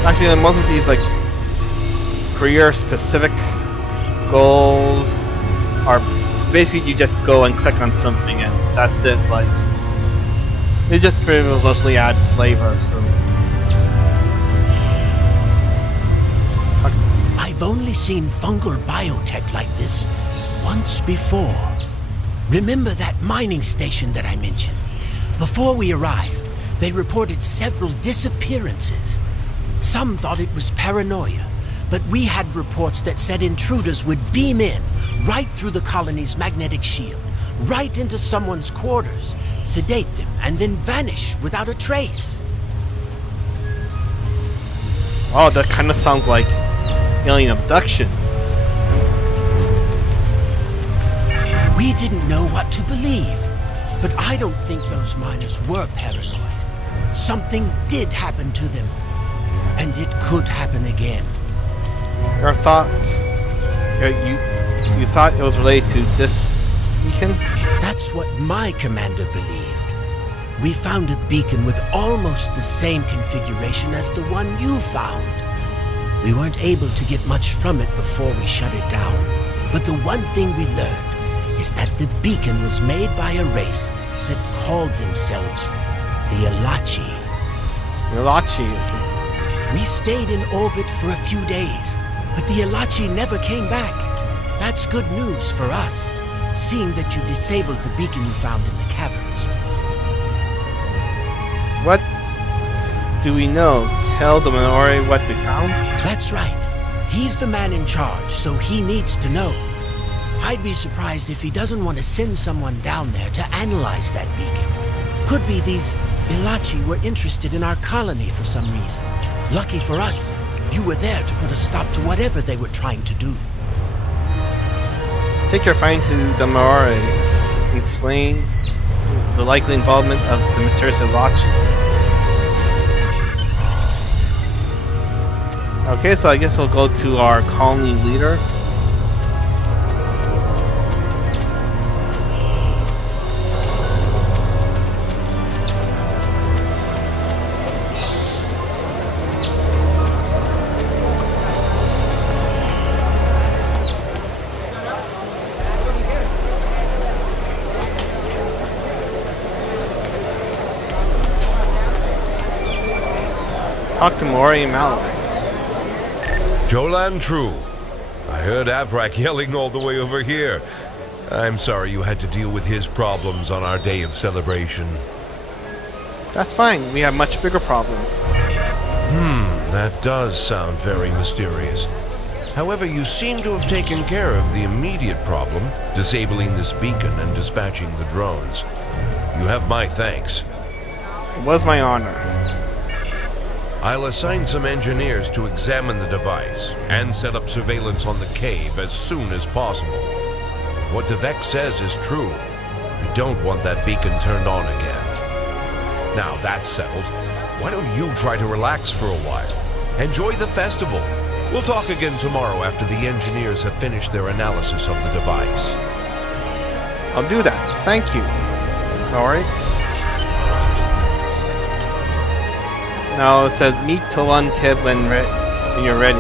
Actually, most of these like career-specific goals are basically you just go and click on something and that's it. Like they just pretty mostly add flavor. So I've only seen fungal biotech like this once before. Remember that mining station that I mentioned? Before we arrived, they reported several disappearances. Some thought it was paranoia, but we had reports that said intruders would beam in right through the colony's magnetic shield, right into someone's quarters, sedate them, and then vanish without a trace. Oh, that kind of sounds like alien abductions. We didn't know what to believe, but I don't think those miners were paranoid. Something did happen to them, and it could happen again. Your thoughts? You thought it was related to this beacon? That's what my commander believed. We found a beacon with almost the same configuration as the one you found. We weren't able to get much from it before we shut it down. But the one thing we learned is that the beacon was made by a race that called themselves the Elachi. Elachi, okay. We stayed in orbit for a few days, but the Elachi never came back. That's good news for us, seeing that you disabled the beacon you found in the caverns. What do we know? Tell the Minori what we found? That's right. He's the man in charge, so he needs to know. I'd be surprised if he doesn't want to send someone down there to analyze that beacon. Could be these Elachi were interested in our colony for some reason. Lucky for us, you were there to put a stop to whatever they were trying to do. Take your find to the Minori and explain the likely involvement of the mysterious Elachi. Okay, so I guess we'll go to our colony leader. Talk to Mori and Mallory. Jolan True, I heard Avrak yelling all the way over here. I'm sorry you had to deal with his problems on our day of celebration. That's fine. We have much bigger problems. That does sound very mysterious. However, you seem to have taken care of the immediate problem, disabling this beacon and dispatching the drones. You have my thanks. It was my honor. I'll assign some engineers to examine the device and set up surveillance on the cave as soon as possible. If what Devek says is true, we don't want that beacon turned on again. Now that's settled, why don't you try to relax for a while? Enjoy the festival. We'll talk again tomorrow after the engineers have finished their analysis of the device. I'll do that. Thank you. Alright. Now it says meet Tolan Kib when you're ready.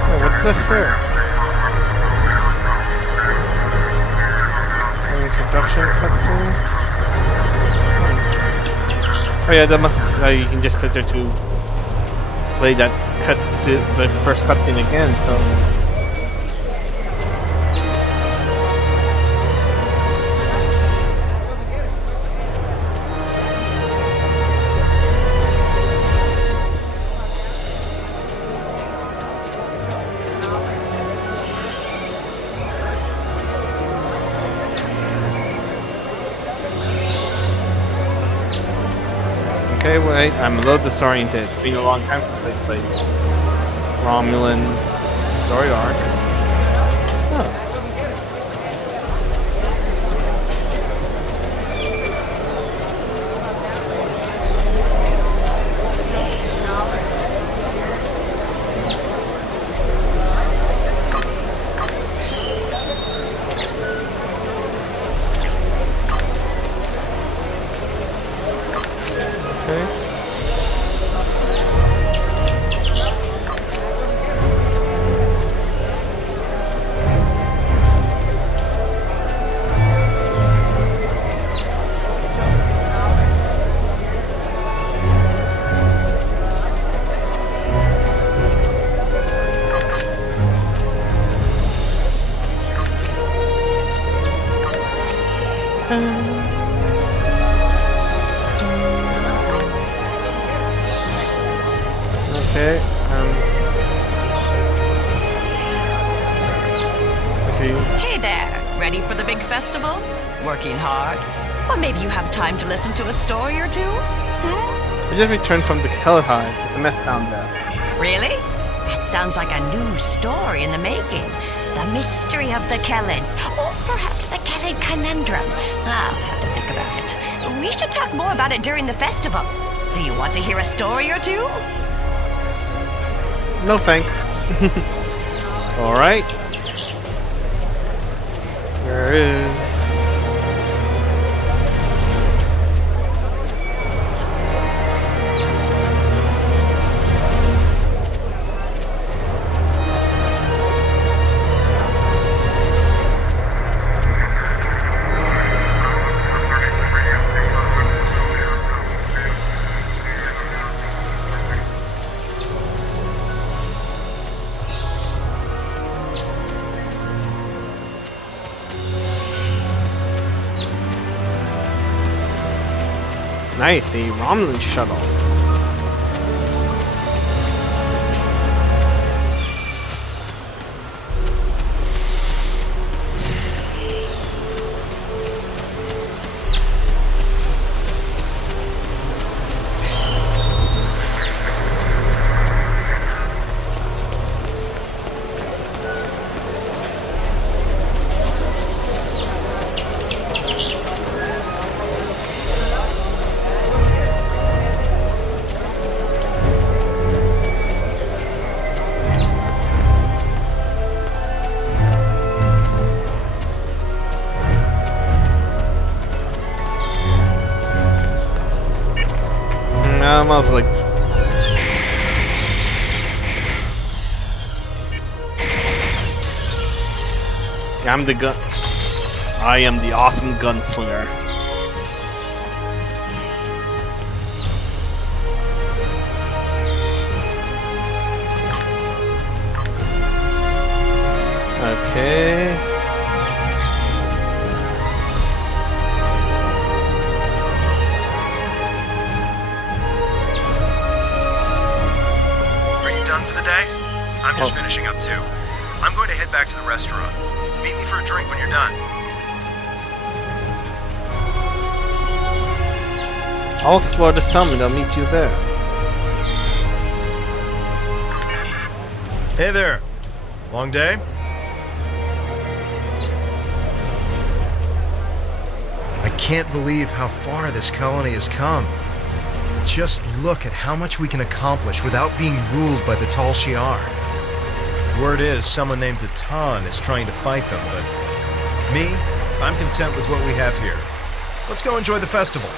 Oh, what's this here? Introduction cutscene. Oh yeah, that must. You can just click there to play that cut to the first cutscene again. So. Okay, wait, I'm a little disoriented. It's been a long time since I played Romulan story arc. Oh. Okay, Hey there, ready for the big festival? Working hard? Or maybe you have time to listen to a story or two? I just returned from the Kellet Hive. It's a mess down there. Really? That sounds like a new story in the making. The mystery of the Kellets, or perhaps the Kellet conundrum. I'll have to think about it. We should talk more about it during the festival. Do you want to hear a story or two? No thanks. Alright. There is... Nice, a Romulan shuttle. I was like, I'm the gun. I am the awesome gunslinger. Okay. Are you done for the day? I'm just finishing up too. I'm going to head back to the restaurant. Meet me for a drink when you're done. I'll explore the summit. I'll meet you there. Hey there. Long day? I can't believe how far this colony has come. Just look at how much we can accomplish without being ruled by the Tal Shiar. Word is, someone named Atan is trying to fight them, but me, I'm content with what we have here. Let's go enjoy the festival.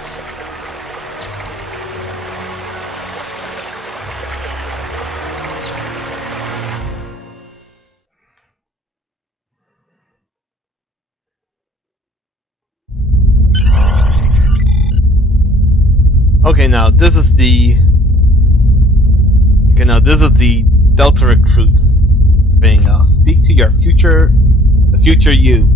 Okay, now this is the Delta recruit thing. I'll speak to your future, the future you.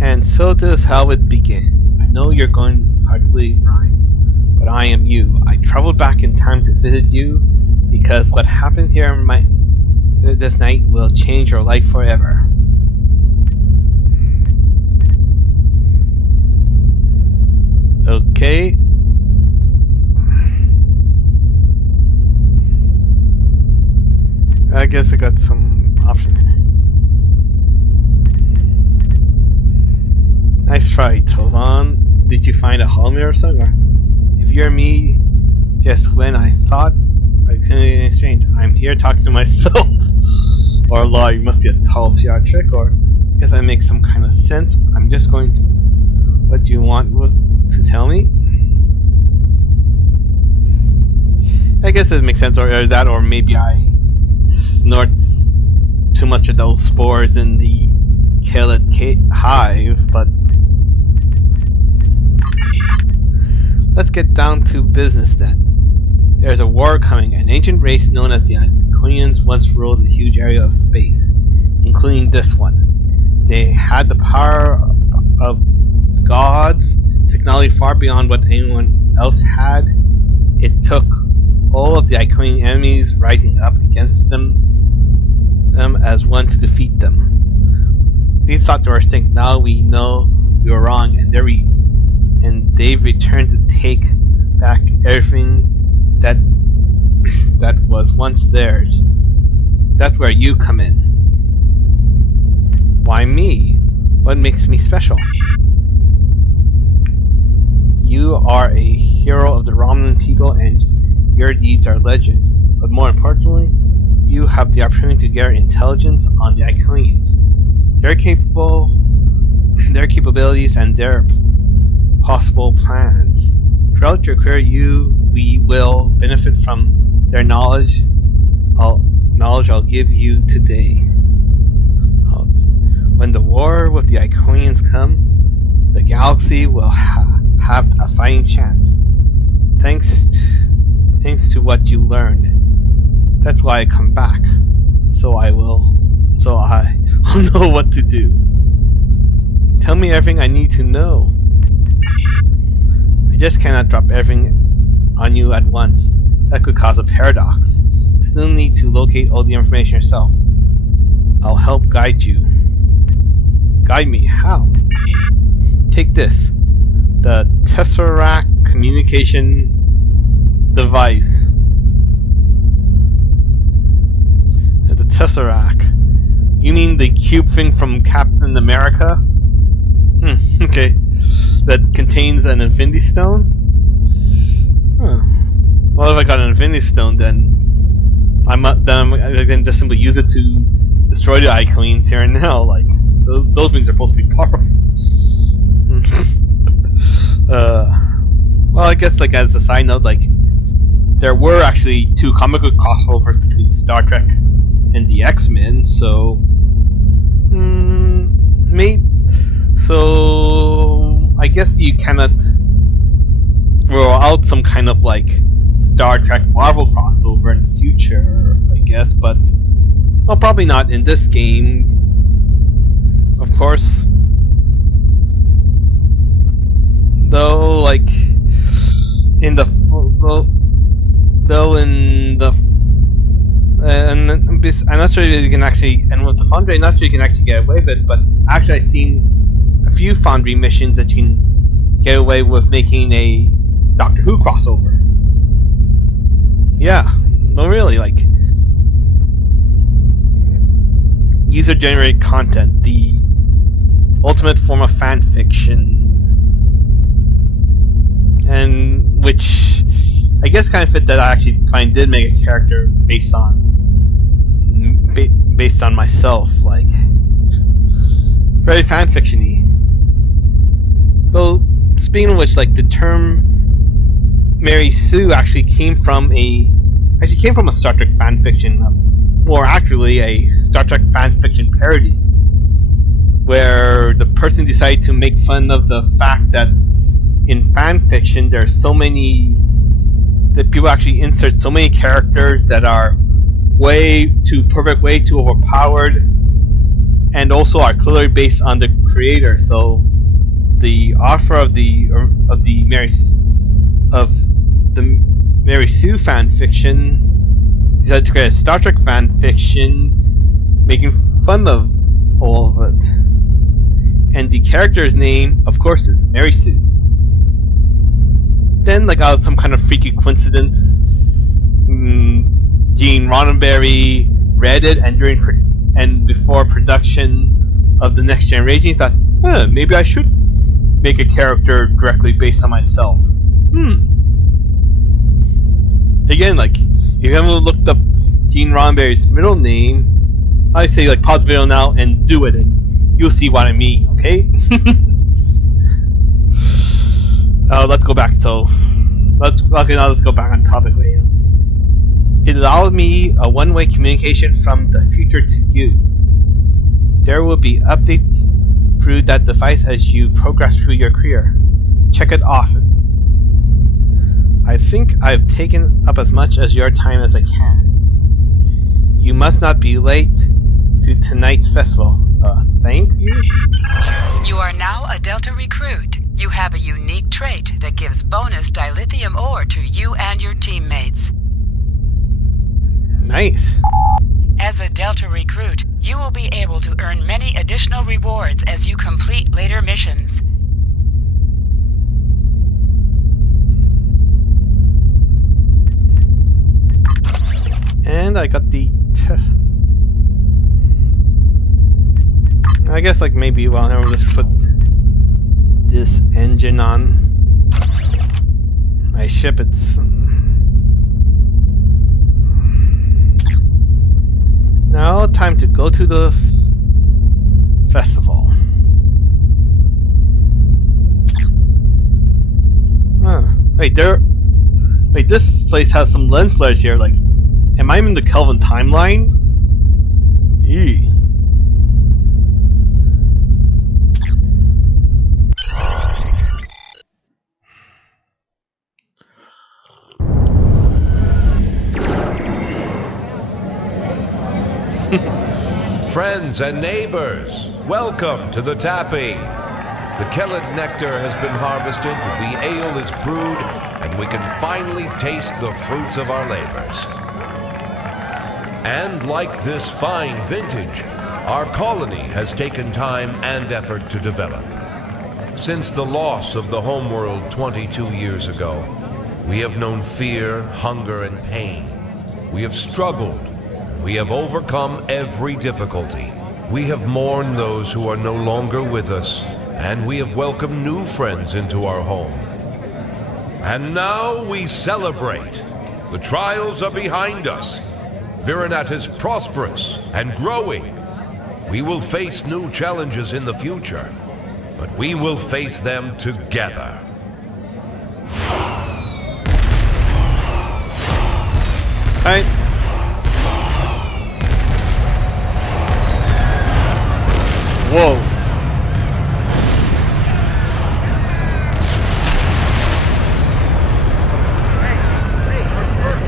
And so this is how it began. I know you're going hard to believe, Ryan, but I am you. I traveled back in time to visit you because what happened here this night will change your life forever. Okay. I guess I got some option here. Nice try. Hold on. Did you find a holometer or something? Or if you're me, just when I thought I couldn't do anything strange, I'm here talking to myself. Or law, you must be a Tal Shiar trick, or guess I make some kind of sense. I'm just going to. What do you want to tell me? I guess it makes sense, or that, or maybe I snort too much of those spores in the Kelid hive, but let's get down to business then. There's a war coming. An ancient race known as the Iconians once ruled a huge area of space, including this one. They had the power of gods, technology far beyond what anyone else had. It took all of the Iconian enemies rising up against them as one to defeat them. We thought they were extinct. Now we know we were wrong, and they've returned to take back everything that was once theirs. That's where you come in. Why me? What makes me special? You are a hero of the Romulan people, and your deeds are legend. But more importantly, you have the opportunity to gather intelligence on the Iconians, their capabilities, and their possible plans. Throughout your career, we will benefit from their knowledge. I'll give you today. When the war with the Iconians come, the galaxy will have a fighting chance. Thanks to what you learned. That's why I come back. So I will know what to do. Tell me everything I need to know. I just cannot drop everything on you at once. That could cause a paradox. You still need to locate all the information yourself. I'll help guide you. Guide me? How? Take this. The Tesseract communication device. The Tesseract. You mean the cube thing from Captain America? Okay. That contains an Infinity Stone? Huh. Well, if I got an Infinity Stone, then I can just simply use it to destroy the Iconians here and now. Like, those things are supposed to be powerful. Well, I guess, like, as a side note, like, there were actually 2 comic book crossovers between Star Trek and the X-Men, so I guess you cannot roll out some kind of like Star Trek Marvel crossover in the future, I guess, but well, probably not in this game, of course. Though, like in the and I'm not sure you can actually, and with the Foundry, I'm not sure you can actually get away with it, but actually I've seen a few Foundry missions that you can get away with making a Doctor Who crossover. Yeah, no, really, like user-generated content, the ultimate form of fan fiction, and which I guess kind of fit that I actually did make a character based on myself, like very fan fiction-y. Though speaking of which, like the term Mary Sue actually came from a Star Trek fan fiction, more accurately a Star Trek fan fiction parody, where the person decided to make fun of the fact that in fan fiction there's so many that people actually insert so many characters that are way too perfect, way too overpowered, and also are clearly based on the creator. So the author of the Mary Sue fan fiction decided to create a Star Trek fan fiction making fun of all of it. And the character's name, of course, is Mary Sue. Then, like out of some kind of freaky coincidence, Gene Roddenberry read it, and before production of the Next Generation, he thought, maybe I should make a character directly based on myself. Again, like if you haven't looked up Gene Roddenberry's middle name, I say like pause the video now and do it, and you'll see what I mean. Okay. Let's go back. So let's go back on topic right now. It allowed me a one-way communication from the future to you. There will be updates through that device as you progress through your career. Check it often. I think I've taken up as much as your time as I can. You must not be late to tonight's festival. Thank you. You are now a Delta recruit. You have a unique trait that gives bonus dilithium ore to you and your teammates. Nice. As a Delta recruit, you will be able to earn many additional rewards as you complete later missions. And I got the I guess like maybe I'll just put this engine on my ship. It's now time to go to the festival. Wait, this place has some lens flares here. Like, am I in the Kelvin timeline? Eee. Friends and neighbors, welcome to the tapping. The Kellid nectar has been harvested, the ale is brewed, and we can finally taste the fruits of our labors. And like this fine vintage, our colony has taken time and effort to develop. Since the loss of the homeworld 22 years ago, we have known fear, hunger, and pain. We have struggled. We have overcome every difficulty. We have mourned those who are no longer with us, and we have welcomed new friends into our home. And now we celebrate. The trials are behind us. Virinat is prosperous and growing. We will face new challenges in the future, but we will face them together. Right. Whoa. Hey, are you hurt?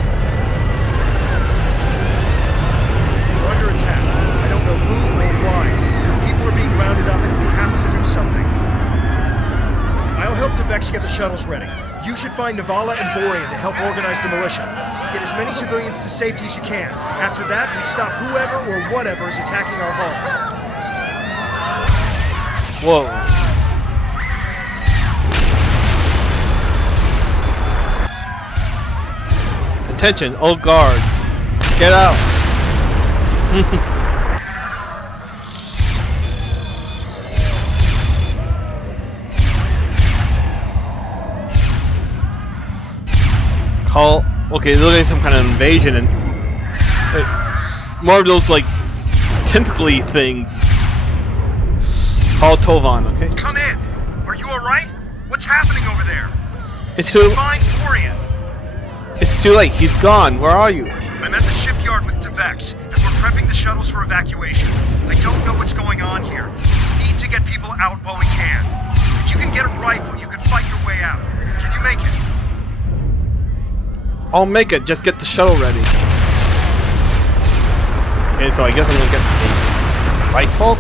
We're under attack. I don't know who or why. The people are being rounded up and we have to do something. I'll help Vex get the shuttles ready. You should find Navala and Vorian to help organize the militia. Get as many civilians to safety as you can. After that, we stop whoever or whatever is attacking our home. Whoa. Attention, all guards. Get out. Call. Okay, it looks like some kind of invasion and more of those like tentacly things. Call Tovan, okay? Come in! Are you alright? What's happening over there? It's Did you too. find Vorian? It's too late. He's gone. Where are you? I'm at the shipyard with Vex, and we're prepping the shuttles for evacuation. I don't know what's going on here. We need to get people out while we can. If you can get a rifle, you can fight your way out. Can you make it? I'll make it. Just get the shuttle ready. Okay, so I guess I'm gonna get a rifle.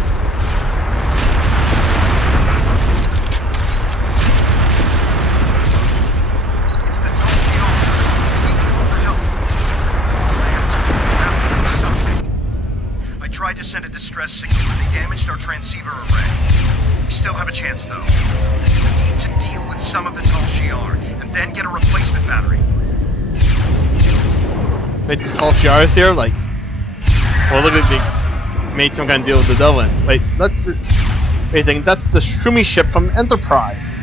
It's the Tal Shiar. We need to call for help. Lance, we have to do something. I tried to send a distress signal, but they damaged our transceiver array. We still have a chance, though. We need to deal with some of the Tal Shiar, and then get a replacement battery. Wait, the Tal Shiar is here? Like, well, look at they made some kind of deal with the Devlin. Wait, that's it. Wait a second, that's the Shroomy ship from Enterprise.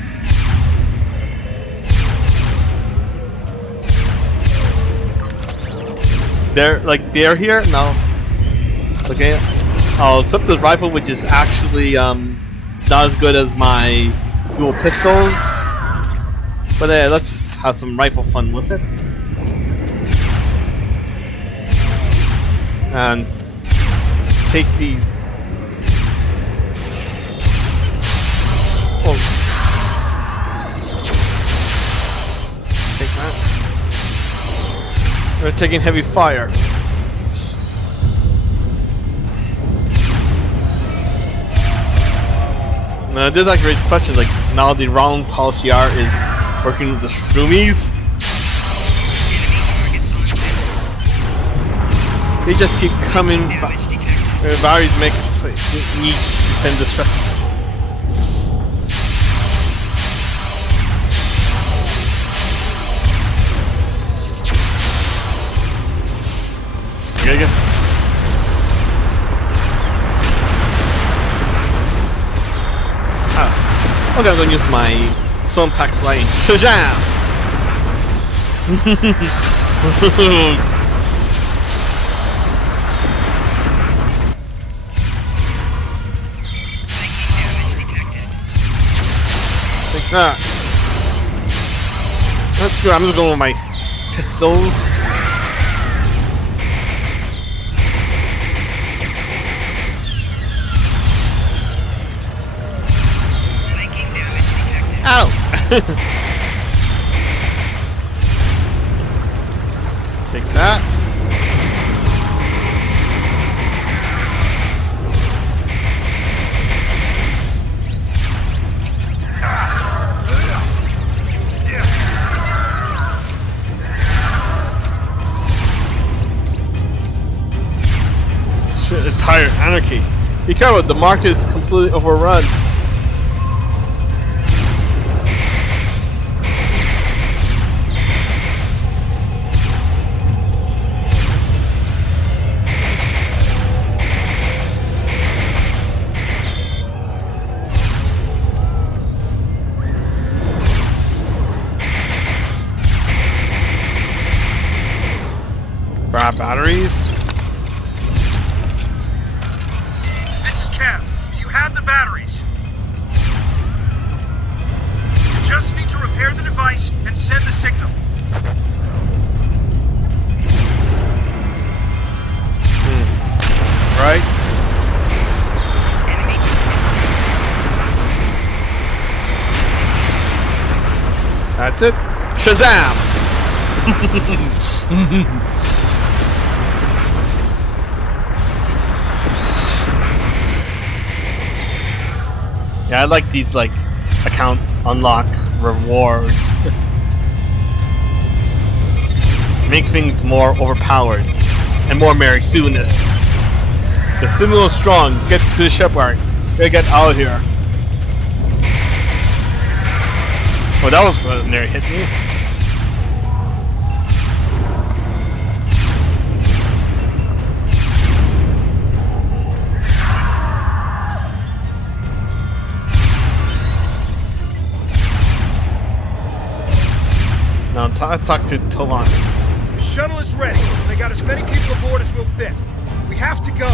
They're here? No. Okay. I'll equip this rifle, which is actually not as good as my dual pistols. But let's have some rifle fun with it. And take these. Oh. Take that. We're taking heavy fire. Now, this like raises questions like now the wrong Tal Shiar is working with the Shroomies. They just keep coming. Barry's make need to send destruction. Okay, I guess. Okay, I'm gonna use my Sunpax line. Shazam! Take that. That's good. I'm just going with my pistols. Ow! Take that. Entire anarchy. Be careful, the market is completely overrun. Grab batteries. This is Cap. Do you have the batteries? Right? That's it. Shazam! Yeah, I like these like account unlock rewards. Makes things more overpowered and more Mary Sue-ness. The stimulus strong. Get to the shipyard. Gotta get out of here. Oh, that was what nearly hit me. Now talk to Tolan. The shuttle is ready. They got as many people aboard as will fit. We have to go.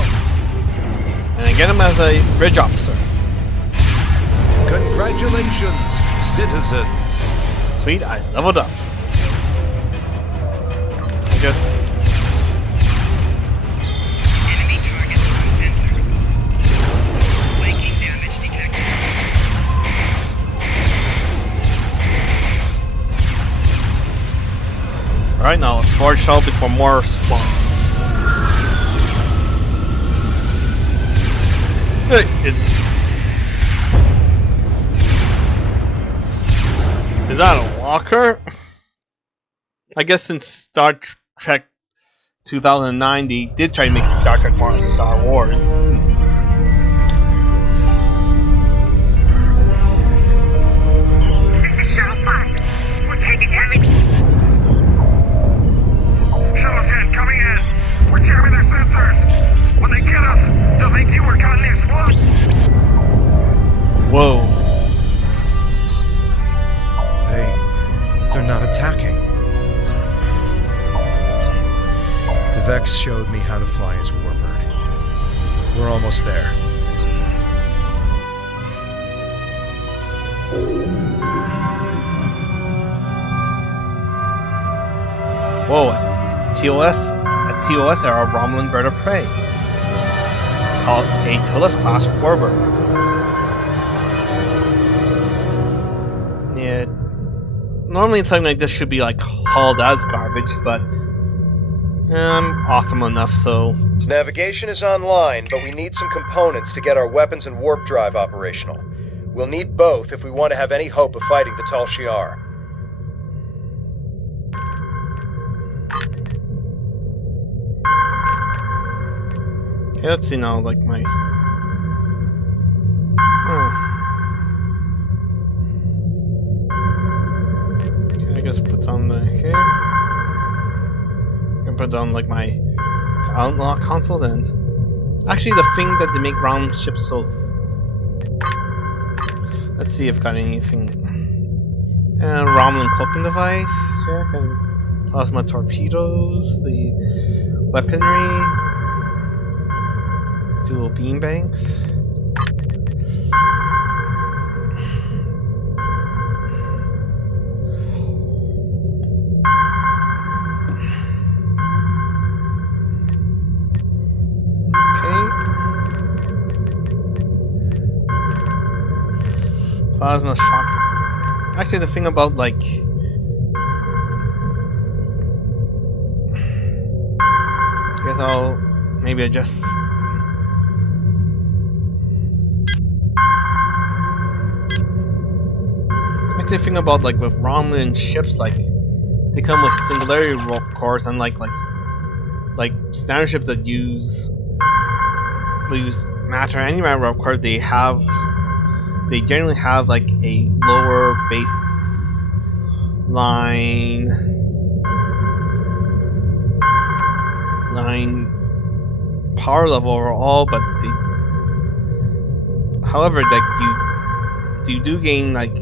And get him as a bridge officer. Congratulations, citizen. Sweet, I leveled up. I guess. Enemy target sensors. Flanking damage detected. Alright, now let's board shell before more spawn. Is that a walker? I guess since Star Trek 2009, they did try to make Star Trek more like Star Wars. This is Shuttle 5. We're taking heavy. Shuttle 10 coming in. We're jamming their sensors. When they get us, they'll think you were caught in the explosion. Whoa. They're not attacking. Devex showed me how to fly his warbird. We're almost there. Whoa, a TOS are a Romulan bird of prey. Called a Tullus class warbird. Yeah. Normally something like this should be like hauled as garbage, but I'm awesome enough, so... Navigation is online, but we need some components to get our weapons and warp drive operational. We'll need both if we want to have any hope of fighting the Tal Shiar. Okay, let's see now, like my... I guess put on the here. I put on like my unlock consoles and actually the thing that they make round ships so. Let's see if I've got anything. Romulan cloaking device. Check and plasma torpedoes. The weaponry. Dual beam banks. Plasma shock. Actually, the thing about like, I guess I'll maybe adjust. Actually, the thing about like with Romulan ships, like they come with singularity warp cores, unlike like standard ships that use matter antimatter warp core. They generally have like a lower baseline power level overall, but however, like you do gain like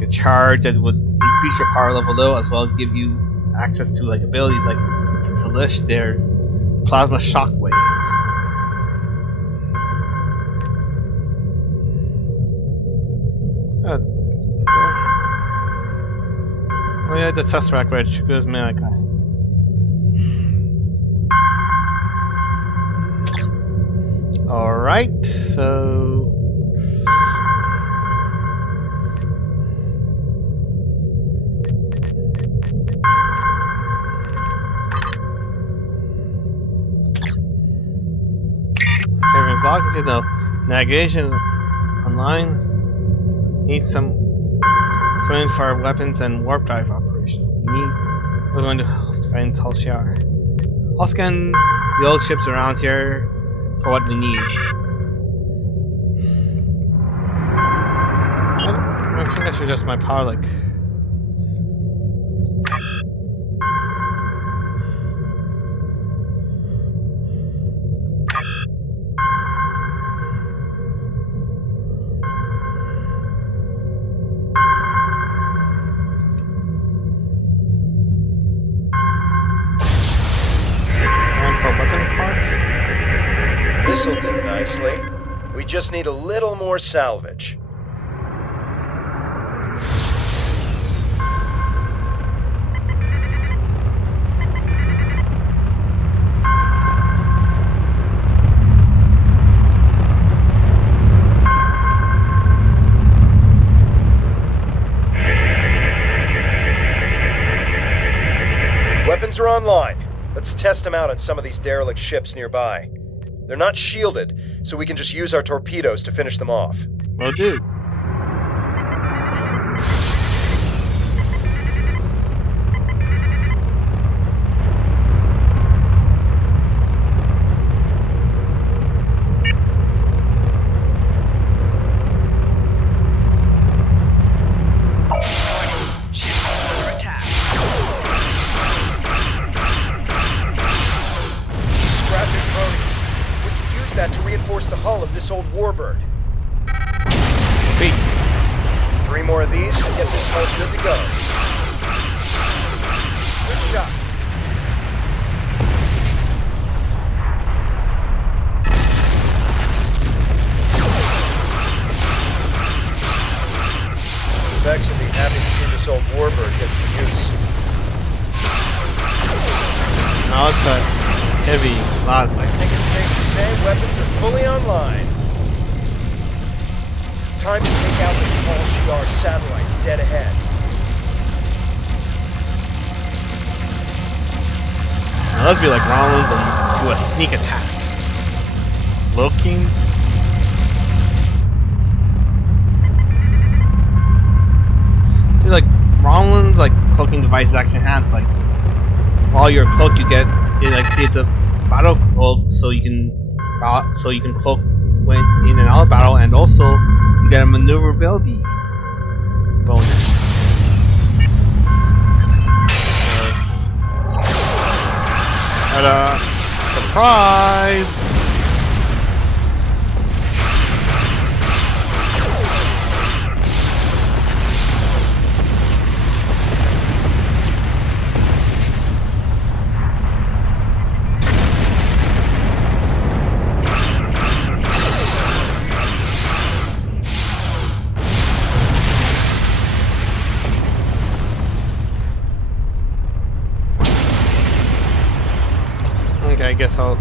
a charge that would increase your power level low, as well as give you access to like abilities like to Lish. There's plasma shockwave. Oh yeah, the Tesseract, which goes me like Alright, so... Everything's locked. Okay, no. Navigation online. Need some equipment for our weapons and warp drive operation. We're going to find Talshar. I'll scan the old ships around here for what we need. I think I should adjust my power like. This'll do nicely. We just need a little more salvage. Weapons are online. Let's test them out on some of these derelict ships nearby. They're not shielded, so we can just use our torpedoes to finish them off. Will do. The hull of this old warbird. Wait. 3 more of these and get this hull good to go. Good shot. Vex would be happy to see this old warbird get some use. Now it's a heavy plasma. I think it's safe to say weapons are fully online. Time to take out the tall Shi'ar satellites dead ahead. Now let's be like Rollins and do a sneak attack. Looking. See, like Rollins, like cloaking device action hands. Like while you're cloaked, you get it. Like see, it's a battle cloak, so you can cloak when in and out of battle, and also you get a maneuverability bonus. Ta-da! Surprise! I guess I'll...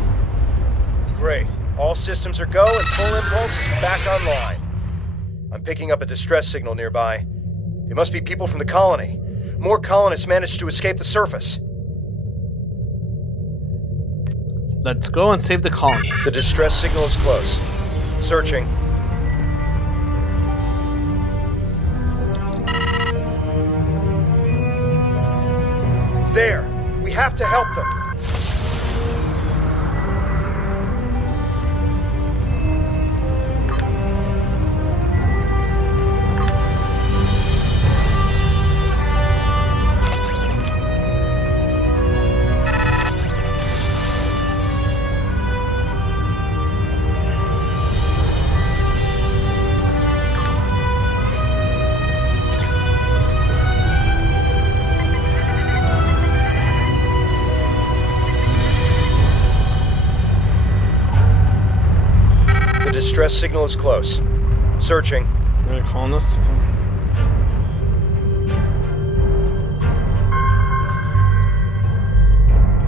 Great. All systems are go and full impulse is back online. I'm picking up a distress signal nearby. It must be people from the colony. More colonists managed to escape the surface. Let's go and save the colonists. The distress signal is close. Searching. There! We have to help them! Distress signal is close. Searching. They're calling us.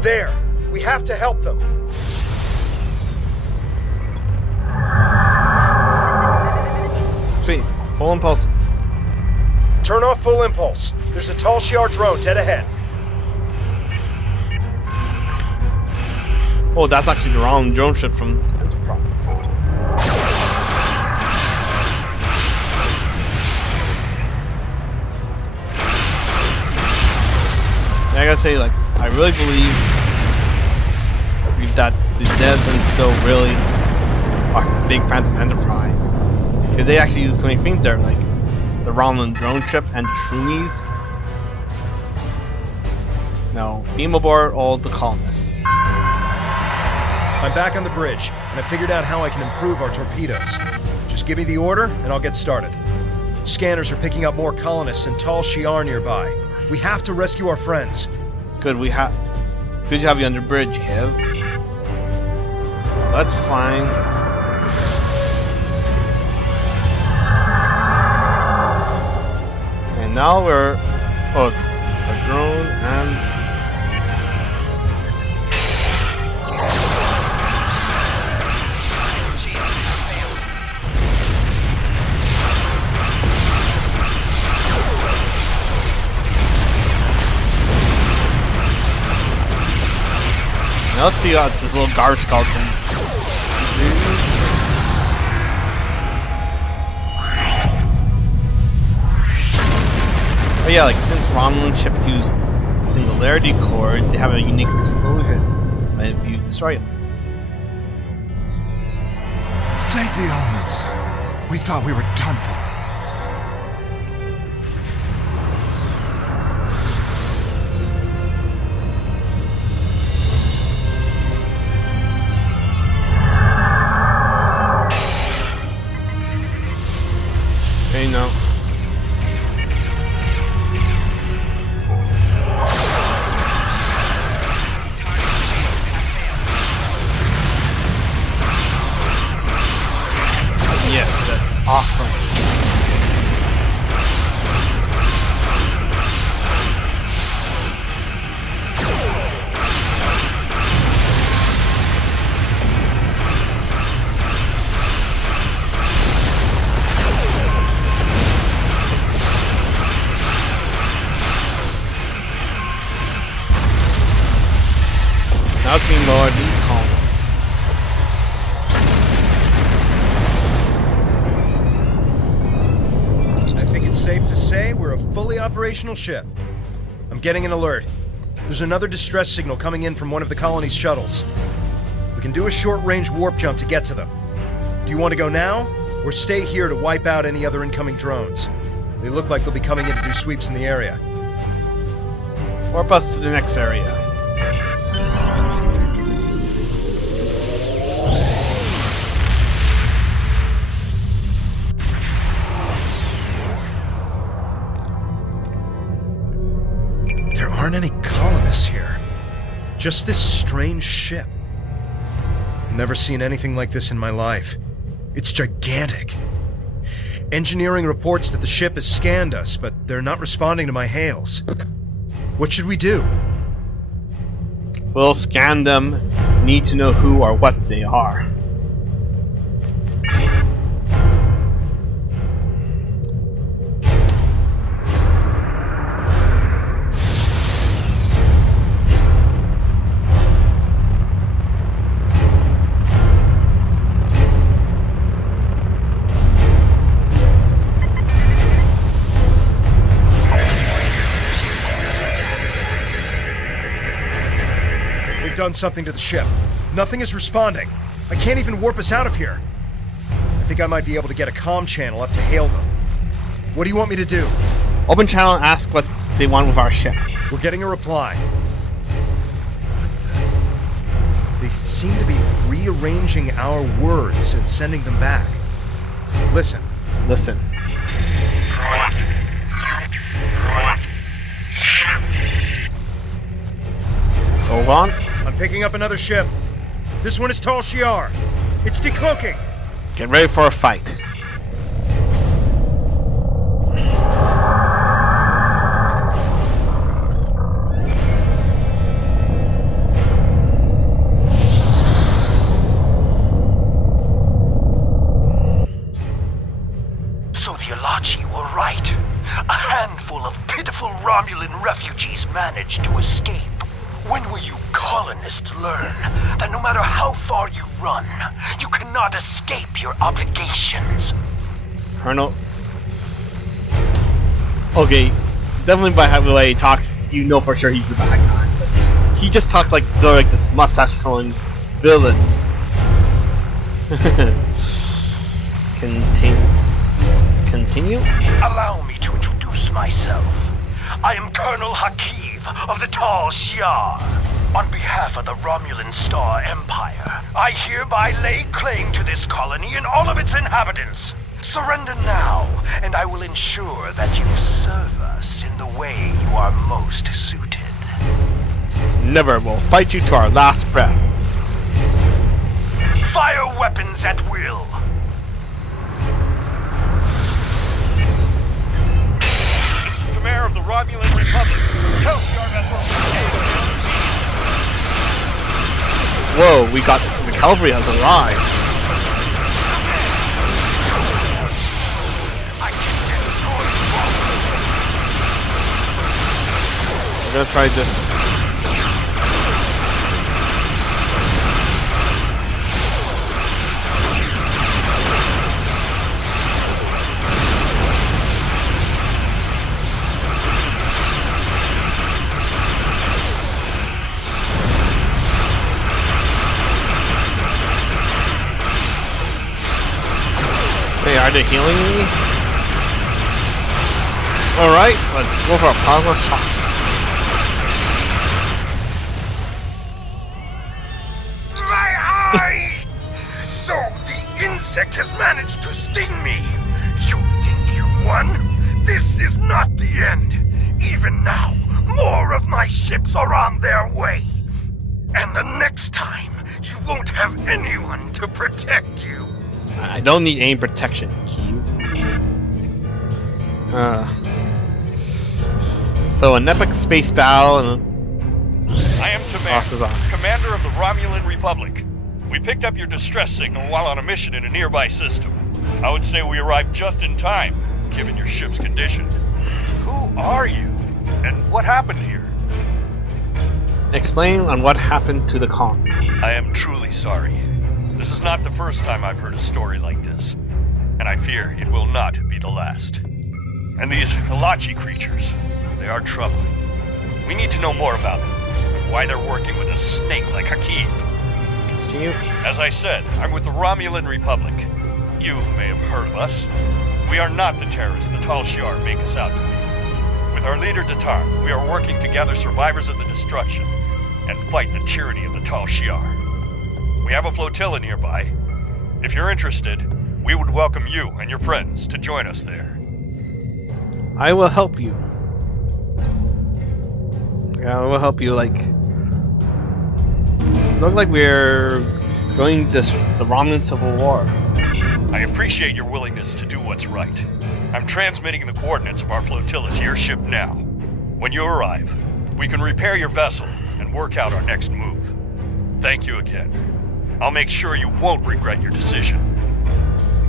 There! We have to help them! Full impulse. Turn off full impulse. There's a Tal Shiar drone dead ahead. Oh, that's actually the wrong drone ship from Enterprise. I gotta say, like, I really believe that the devs and still really are big fans of Enterprise. Because they actually use so many things there, like the Romulan drone ship and the Shroomies. Now, beam aboard all the colonists. I'm back on the bridge, and I figured out how I can improve our torpedoes. Just give me the order, and I'll get started. Scanners are picking up more colonists in Tal Shiar nearby. We have to rescue our friends. Good, good to have you on the bridge, Kev. Well, that's fine. And now we're a drone and now let's see this little garbage skeleton. Oh yeah, like since Romulan ship use singularity core, they have a unique explosion if you destroy it. Thank the elements. We thought we were done for. Okay, no. Yes, that's awesome. Now can we lower these columns? I think it's safe to say we're a fully operational ship. I'm getting an alert. There's another distress signal coming in from one of the colony's shuttles. We can do a short-range warp jump to get to them. Do you want to go now, or stay here to wipe out any other incoming drones? They look like they'll be coming in to do sweeps in the area. Warp us to the next area. There aren't any colonists here. Just this strange ship. I've never seen anything like this in my life. It's gigantic. Engineering reports that the ship has scanned us, but they're not responding to my hails. What should we do? We'll scan them. Need to know who or what they are. Done something to the ship. Nothing is responding. I can't even warp us out of here. I think I might be able to get a comm channel up to hail them. What do you want me to do? Open channel and ask what they want with our ship. We're getting a reply. They seem to be rearranging our words and sending them back. Listen. Listen. Hold on. I'm picking up another ship. This one is Tal Shiar. It's decloaking. Get ready for a fight. So the Alliance managed to escape. When will you colonists learn that no matter how far you run, you cannot escape your obligations? Colonel. Okay, definitely by the way he talks, you know for sure he's the bad guy. But he just talks like sort of like this mustache-twirling villain. Continue? Allow me to introduce myself. I am Colonel Hakiv of the Tal Shiar. On behalf of the Romulan Star Empire, I hereby lay claim to this colony and all of its inhabitants. Surrender now, and I will ensure that you serve us in the way you are most suited. Never will fight you to our last breath. Fire weapons at will. This is the Mayor of the Romulan Republic. Tell your vessel. Whoa, we got the cavalry has arrived. We're gonna try this. Hey, are they healing me? Alright, let's go for a plasma shot. My eye! So the insect has managed to sting me. You think you won? This is not the end. Even now, more of my ships are on their way. And the next time, you won't have anyone to protect you. I don't need any protection, Keith. So an epic space battle and I am Tamar, commander of the Romulan Republic. We picked up your distress signal while on a mission in a nearby system. I would say we arrived just in time, given your ship's condition. Who are you? And what happened here? Explain on what happened to the colony. I am truly sorry. This is not the first time I've heard a story like this, and I fear it will not be the last. And these Halachi creatures, they are troubling. We need to know more about them, and why they're working with a snake like Hakiv. Continue. As I said, I'm with the Romulan Republic. You may have heard of us. We are not the terrorists the Tal Shiar make us out to be. With our leader Datar, we are working to gather survivors of the destruction and fight the tyranny of the Tal Shiar. We have a flotilla nearby. If you're interested, we would welcome you and your friends to join us there. I will help you. Yeah, I will help you, like... Look like we're going the Romulan Civil War. I appreciate your willingness to do what's right. I'm transmitting the coordinates of our flotilla to your ship now. When you arrive, we can repair your vessel and work out our next move. Thank you again. I'll make sure you won't regret your decision.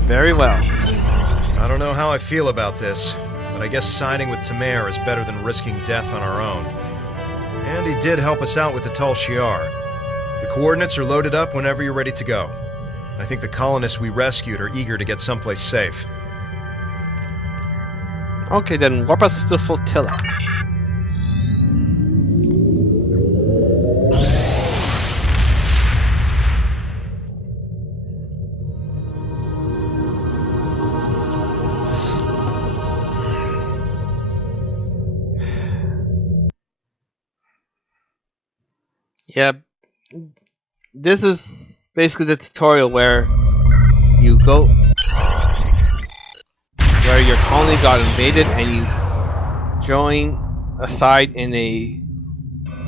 Very well. I don't know how I feel about this, but I guess siding with Tamar is better than risking death on our own. And he did help us out with the Tal Shiar. The coordinates are loaded up whenever you're ready to go. I think the colonists we rescued are eager to get someplace safe. Okay, then warp us to the flotilla. Yeah, this is basically the tutorial where you go where your colony got invaded and you join a side in a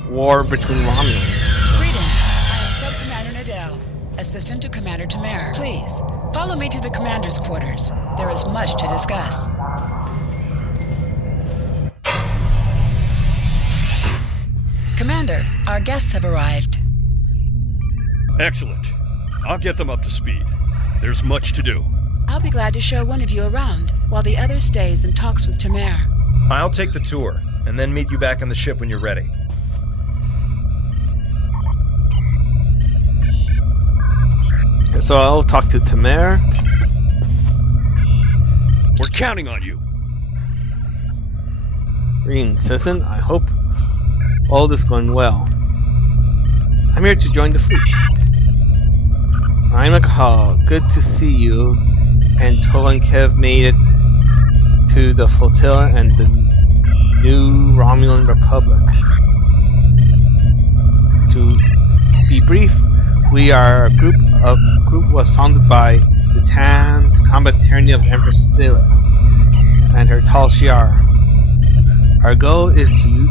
war between Romulans. Greetings. I am Sub-Commander Nadell, assistant to Commander Tamar. Please, follow me to the commander's quarters. There is much to discuss. Commander, our guests have arrived. Excellent. I'll get them up to speed. There's much to do. I'll be glad to show one of you around, while the other stays and talks with Tamar. I'll take the tour, and then meet you back on the ship when you're ready. So I'll talk to Tamer. We're counting on you. Green Citizen, I hope all this going well. I'm here to join the fleet. I'm Hall. Good to see you. And Tol and Kev made it to the flotilla and the new Romulan Republic. To be brief, we are a group was founded by the Tan to combat tyranny of Empress Sela and her Tal Shiar. Our goal is to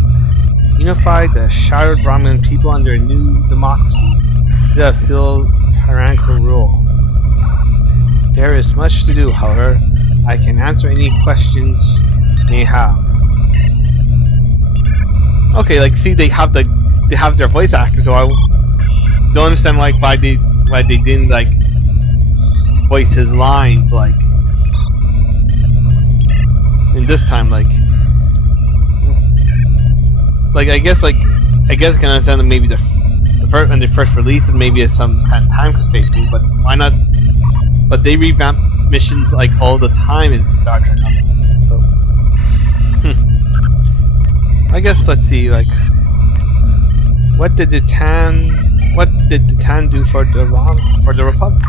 unify the shattered Romulan people under a new democracy instead of still tyrannical rule. There is much to do, however. I can answer any questions you may have. Okay, like see, they have their voice actors, so I don't understand like why they didn't like voice his lines like in this time like I guess I can understand that maybe when they first released it maybe it's some kind of time constraint thing, but why not? But they revamp missions like all the time in Star Trek Online, so I guess let's see, like what did the Tan do for the Republic?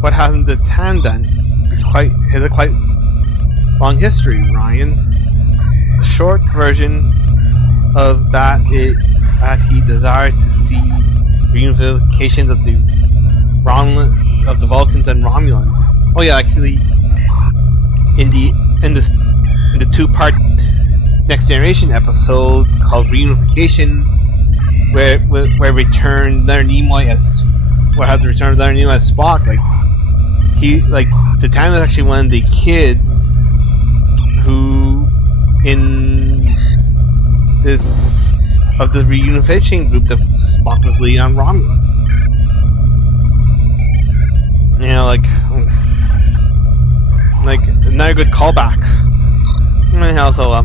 What hasn't the Tan done? Has a quite long history, Ryan. The short version of that is that he desires to see reunification of the Vulcans and Romulans. Oh yeah, actually, in the two-part Next Generation episode called Reunification, where we return Leonard Nimoy as Spock. Like the Tan is actually one of the kids who in this of the reunification group that Spock was leading on Romulus. You know, like another good callback. And also,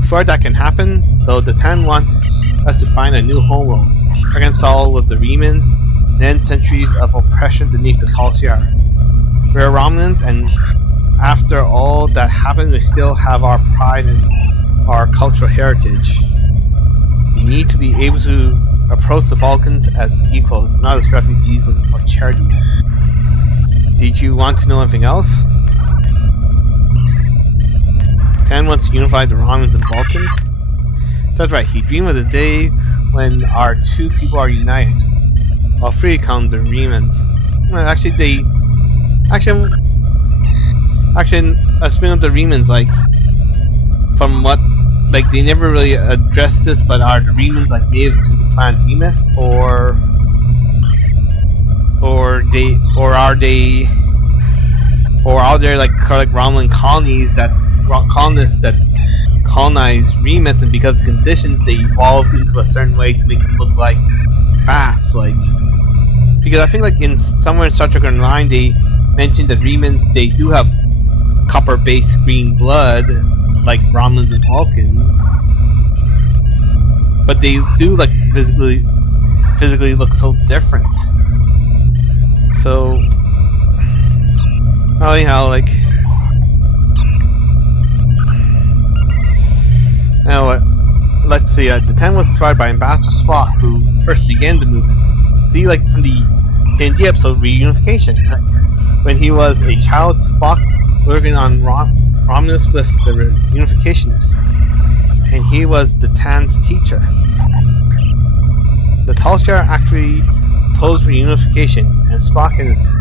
before that can happen, though, the Tan wants us to find a new homeworld, reconcile with the Remans, and end centuries of oppression beneath the Tal Shiar. We are Romulans, and after all that happened, we still have our pride and our cultural heritage. We need to be able to approach the Vulcans as equals, not as refugees or charity. Did you want to know anything else? Tan wants to unify the Romulans and Vulcans? That's right, he dreamed of the day when our two people are united. All three come the Remans. Well, actually, speaking of the Remans, like, from what, like, they never really addressed this, but are the Remans, like, native to the planet Remus, or are there like Romulan colonists that colonize Remus, and because of the conditions they evolved into a certain way to make them look like bats, like, because I think like somewhere in Star Trek Online they mentioned that Remans, they do have copper-based green blood like Romulans and Vulcans, but they do like physically look so different. So anyhow, like, now let's see. The Tan was inspired by Ambassador Spock, who first began the movement. See, like from the TNG episode Reunification, like, when he was a child, Spock working on Romulus with the Reunificationists, and he was the Tan's teacher. The Tal Shiar actually opposed reunification, and Spock and his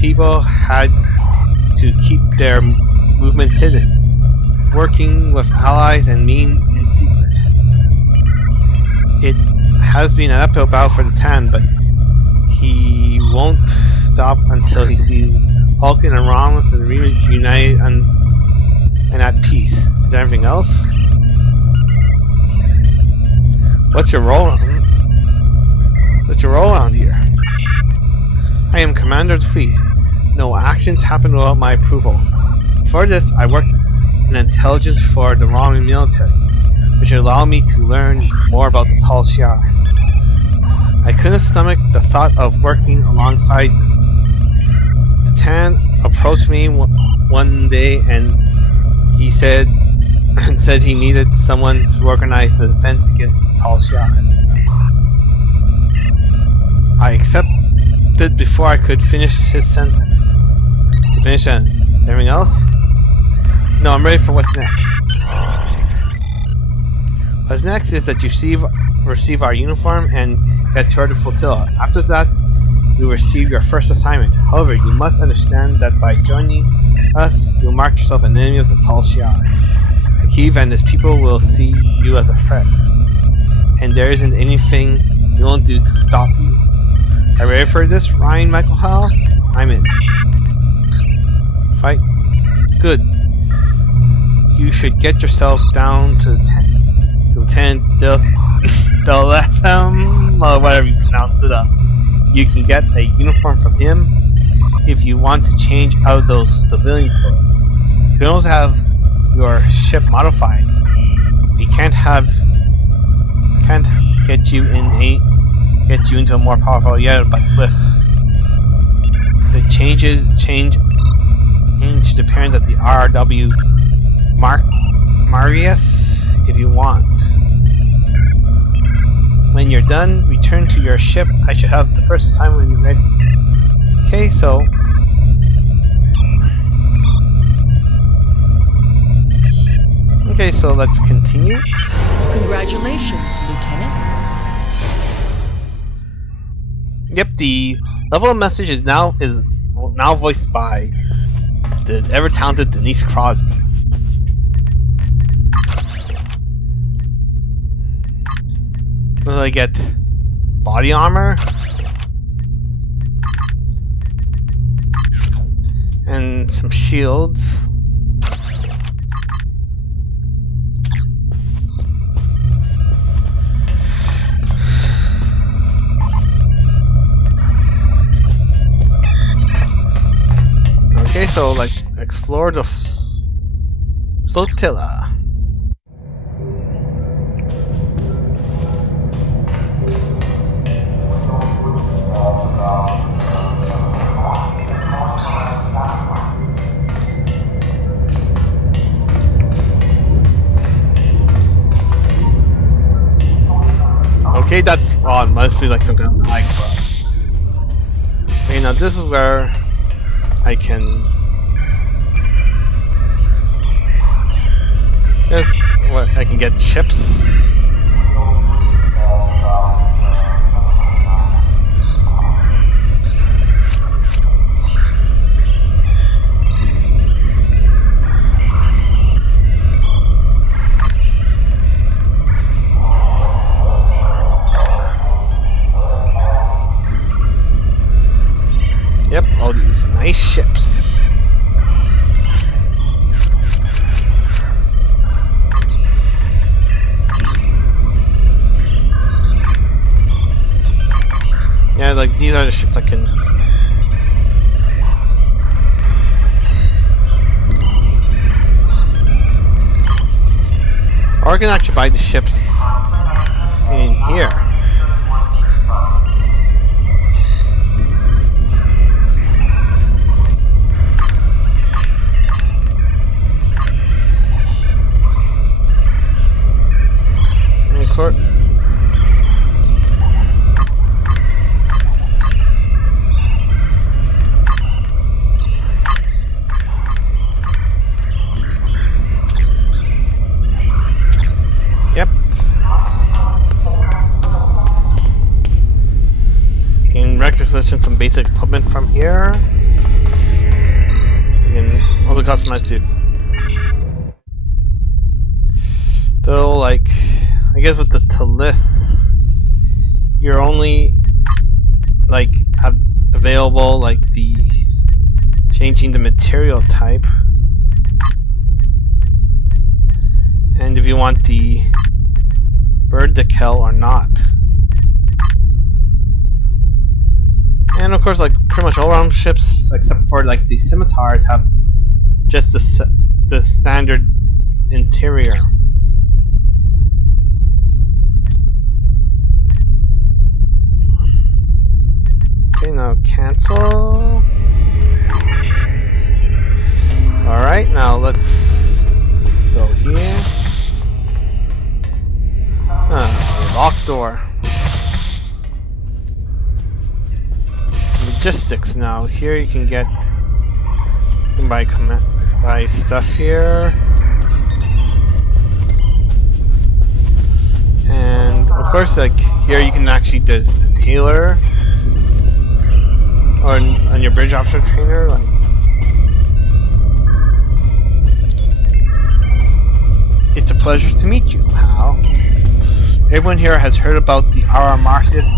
people had to keep their movements hidden, working with allies and mean in secret. It has been an uphill battle for the Tan, but he won't stop until he sees Vulcan and Romulus and the Remans united and at peace. Is there anything else? What's your role around here? I am commander of the fleet. No actions happen without my approval. For this, I worked in and intelligence for the Romulan military, which would allow me to learn more about the Tal Shiar. I couldn't stomach the thought of working alongside them. The Tan approached me one day and he said he needed someone to organize the defense against the Tal Shiar. I accepted before I could finish his sentence. Finish that. Anything else? No, I'm ready for what's next. What's next is that you receive our uniform and get toward the flotilla. After that, you receive your first assignment. However, you must understand that by joining us, you'll mark yourself an enemy of the Tal Shiar. Hakiv and his people will see you as a threat, and there isn't anything you won't do to stop you. Are you ready for this, Ryan Michael Howell? I'm in. Fight. Good. You should get yourself down to Lieutenant Delatham, or whatever you pronounce it up. You can get a uniform from him if you want to change out of those civilian clothes. You can also have your ship modified. We can't get you into a more powerful yet, but with the change the appearance of the RW Marius if you want. When you're done, return to your ship. I should have the first assignment when you're ready. Okay, so let's continue. Congratulations, Lieutenant. Yep, the level of message is now voiced by the ever-talented Denise Crosby. So I get body armor and some shields. Okay, so like explore the flotilla. Okay, that's it must be like some kind of lag bug. Okay, now this is where I can get chips. Yep, all these nice ships. Yeah, like these are the ships I can. Or I can actually buy the ships in here. Court. Yep. Gain requisition some basic equipment from here. You can also customize too. Though, like, I guess with the Talis, you're only like have available like the changing the material type, and if you want the bird decal or not. And of course, like pretty much all around ships except for like the scimitars have just the standard interior. Okay, now cancel. Alright, now let's go here. Locked door. Logistics now. Here you can get buy stuff here. And of course, like here you can actually do the tailor or on your bridge officer trainer, like it's a pleasure to meet you, pal. Everyone here has heard about the Aura Marcius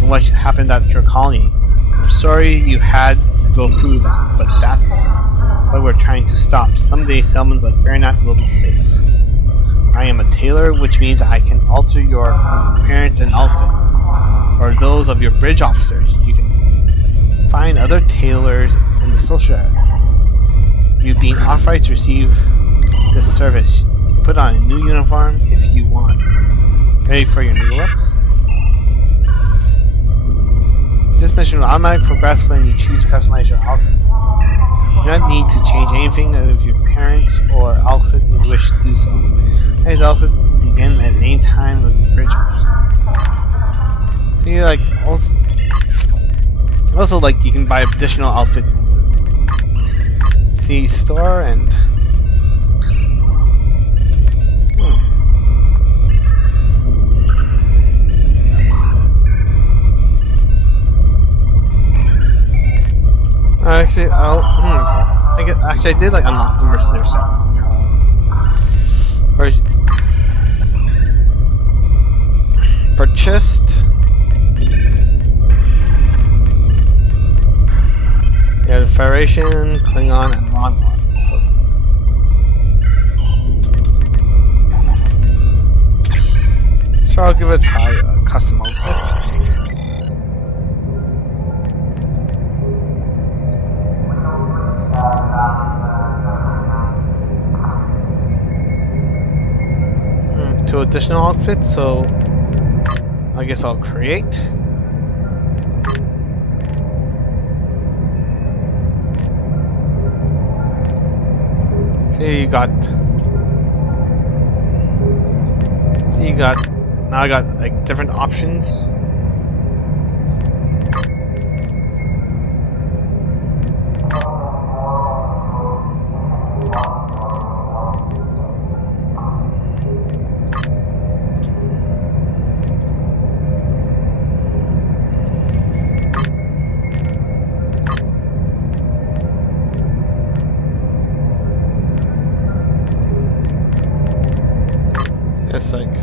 and what happened at your colony. I'm sorry you had to go through that, but that's what we're trying to stop. Someday someone like Fairnat will be safe. I am a tailor, which means I can alter your appearance and outfits, or those of your bridge officers. You can find other tailors in the social area. You've been authorized to receive this service. You can put on a new uniform if you want. Ready for your new look? This mission will automatically progress when you choose to customize your outfit. You do not need to change anything of your appearance or outfit if you wish to do so. This outfit begin at any time of the bridge officer. So you like also like you can buy additional outfits in the C store and actually, I did like unlock the mercenary set. First, purchased. Yeah, the Federation, Klingon, and Romulan. So I'll give it a try. Custom outfit. Two additional outfits, so I guess I'll create. See, now I got like different options. It's like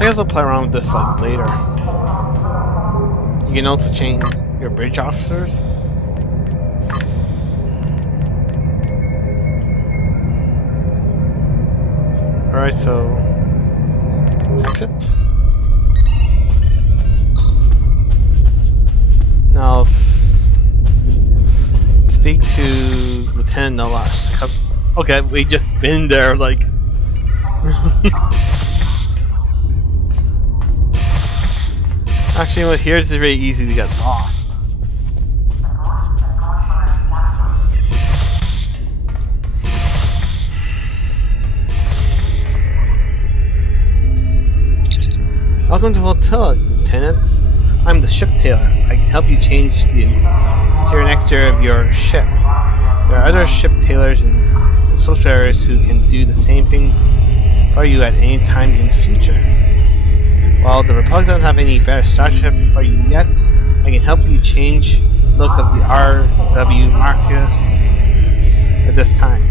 I guess I'll play around with this like later. You can also change your bridge officers. Alright, so exit. Now speak to Lieutenant Nalash. Okay, we just been there like actually, well, here's very easy to get lost. Welcome to Hotel, Lieutenant. I'm the ship tailor. I can help you change the interior and exterior of your ship. There are other ship tailors in social areas who can do the same thing for you at any time in the future. While the Republic doesn't have any better starship for you yet, I can help you change the look of the RW Marcus at this time.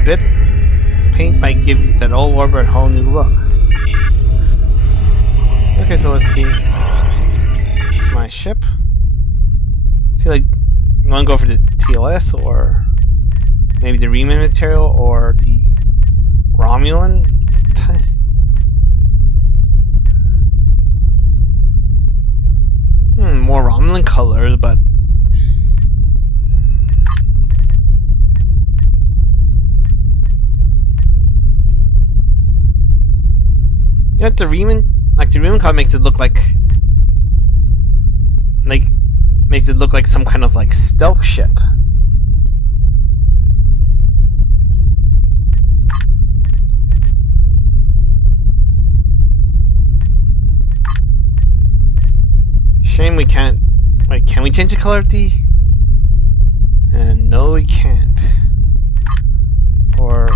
A bit of paint might give that old warbird a whole new look. Okay, so let's see. It's my ship. See, like, you want to go for the TLS or maybe the Reman material or the Romulan type? More Romulan colors, but you know, the Reman, like the Reman color makes it look like makes it look like some kind of like stealth ship. Shame we can't. Wait, can we change the color of the? No, we can't. Or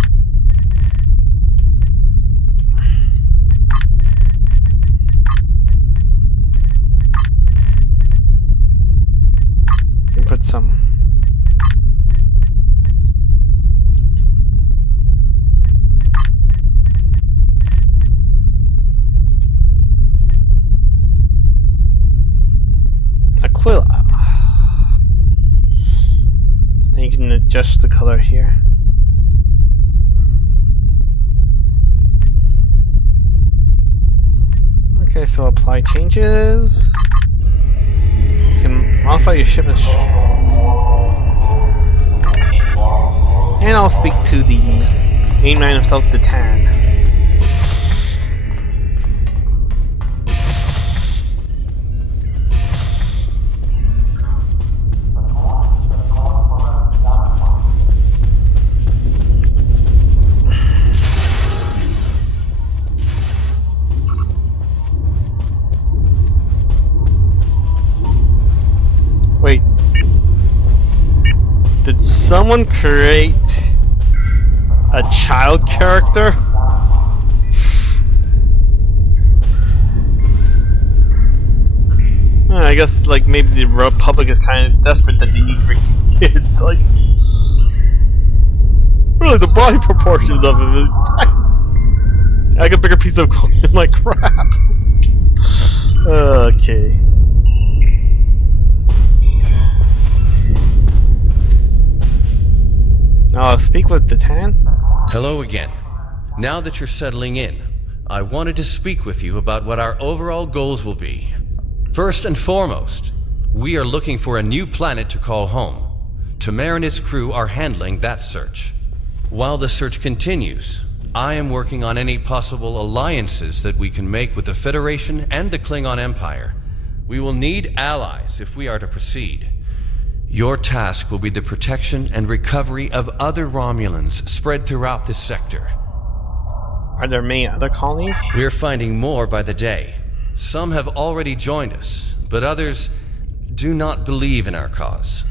we can put some. Aquila. And you can adjust the color here. Okay, so apply changes. You can modify your ship and I'll speak to the main man himself, the Tan. Wait, did someone create a child character? I guess like maybe the Republic is kind of desperate that they need for kids. Like, really, the body proportions of him is tiny. Like a bigger piece of like crap. Okay. Speak with the Tan? Hello again. Now that you're settling in, I wanted to speak with you about what our overall goals will be. First and foremost, we are looking for a new planet to call home. Tamer and his crew are handling that search. While the search continues, I am working on any possible alliances that we can make with the Federation and the Klingon Empire. We will need allies if we are to proceed. Your task will be the protection and recovery of other Romulans spread throughout this sector. Are there many other colonies? We're finding more by the day. Some have already joined us, but others do not believe in our cause.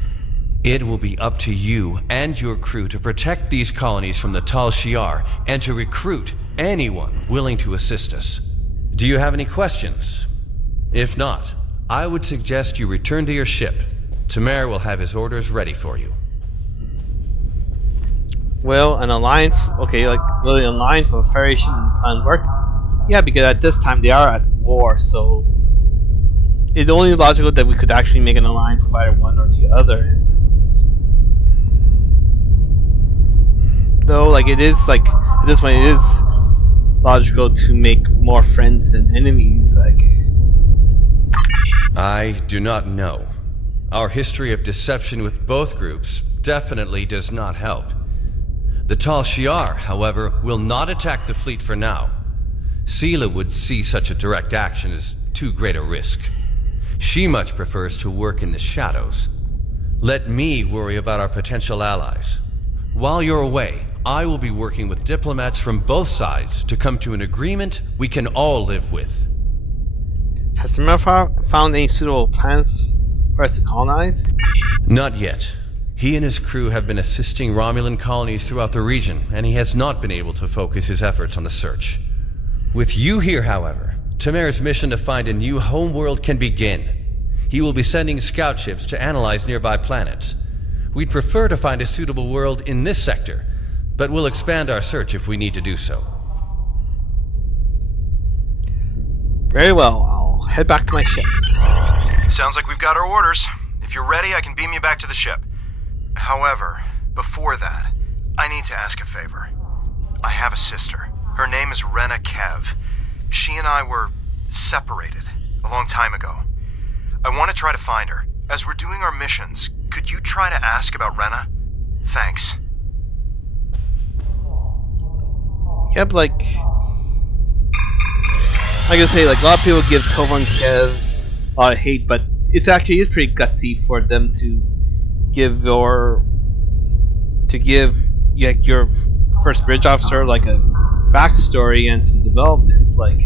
It will be up to you and your crew to protect these colonies from the Tal Shiar and to recruit anyone willing to assist us. Do you have any questions? If not, I would suggest you return to your ship. Tamer will have his orders ready for you. Will an alliance, okay, like, will an alliance with a Federation and the plan work? Yeah, because at this time they are at war, so it's only logical that we could actually make an alliance with either one or the other. And though, like, it is, like, at this point it is logical to make more friends than enemies, like. I do not know. Our history of deception with both groups definitely does not help. The Tal Shiar, however, will not attack the fleet for now. Sela would see such a direct action as too great a risk. She much prefers to work in the shadows. Let me worry about our potential allies. While you're away, I will be working with diplomats from both sides to come to an agreement we can all live with. Has the Tamer found any suitable planets for us to colonize? Not yet. He and his crew have been assisting Romulan colonies throughout the region, and he has not been able to focus his efforts on the search. With you here, however, Tamer's mission to find a new homeworld can begin. He will be sending scout ships to analyze nearby planets. We'd prefer to find a suitable world in this sector, but we'll expand our search if we need to do so. Very well, I'll head back to my ship. Sounds like we've got our orders. If you're ready, I can beam you back to the ship. However, before that, I need to ask a favor. I have a sister. Her name is Rena Kev. She and I were separated a long time ago. I want to try to find her. As we're doing our missions, could you try to ask about Rena? Thanks. Yep, like I can say, like, a lot of people give Tova and Kev a lot of hate, but it's pretty gutsy for them to give your first bridge officer like a backstory and some development. Like,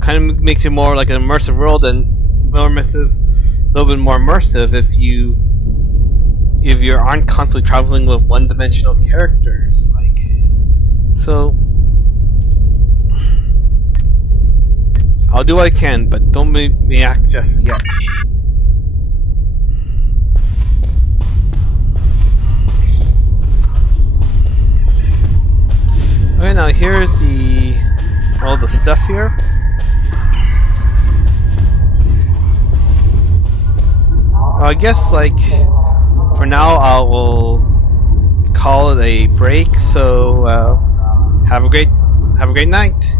kind of makes it more like an immersive world and more immersive, a little bit more immersive if you aren't constantly traveling with one-dimensional characters. Like, so I'll do what I can, but don't make me act just yet. Okay, now here's all the stuff here. I guess, like, for now I will call it a break. So have a great night.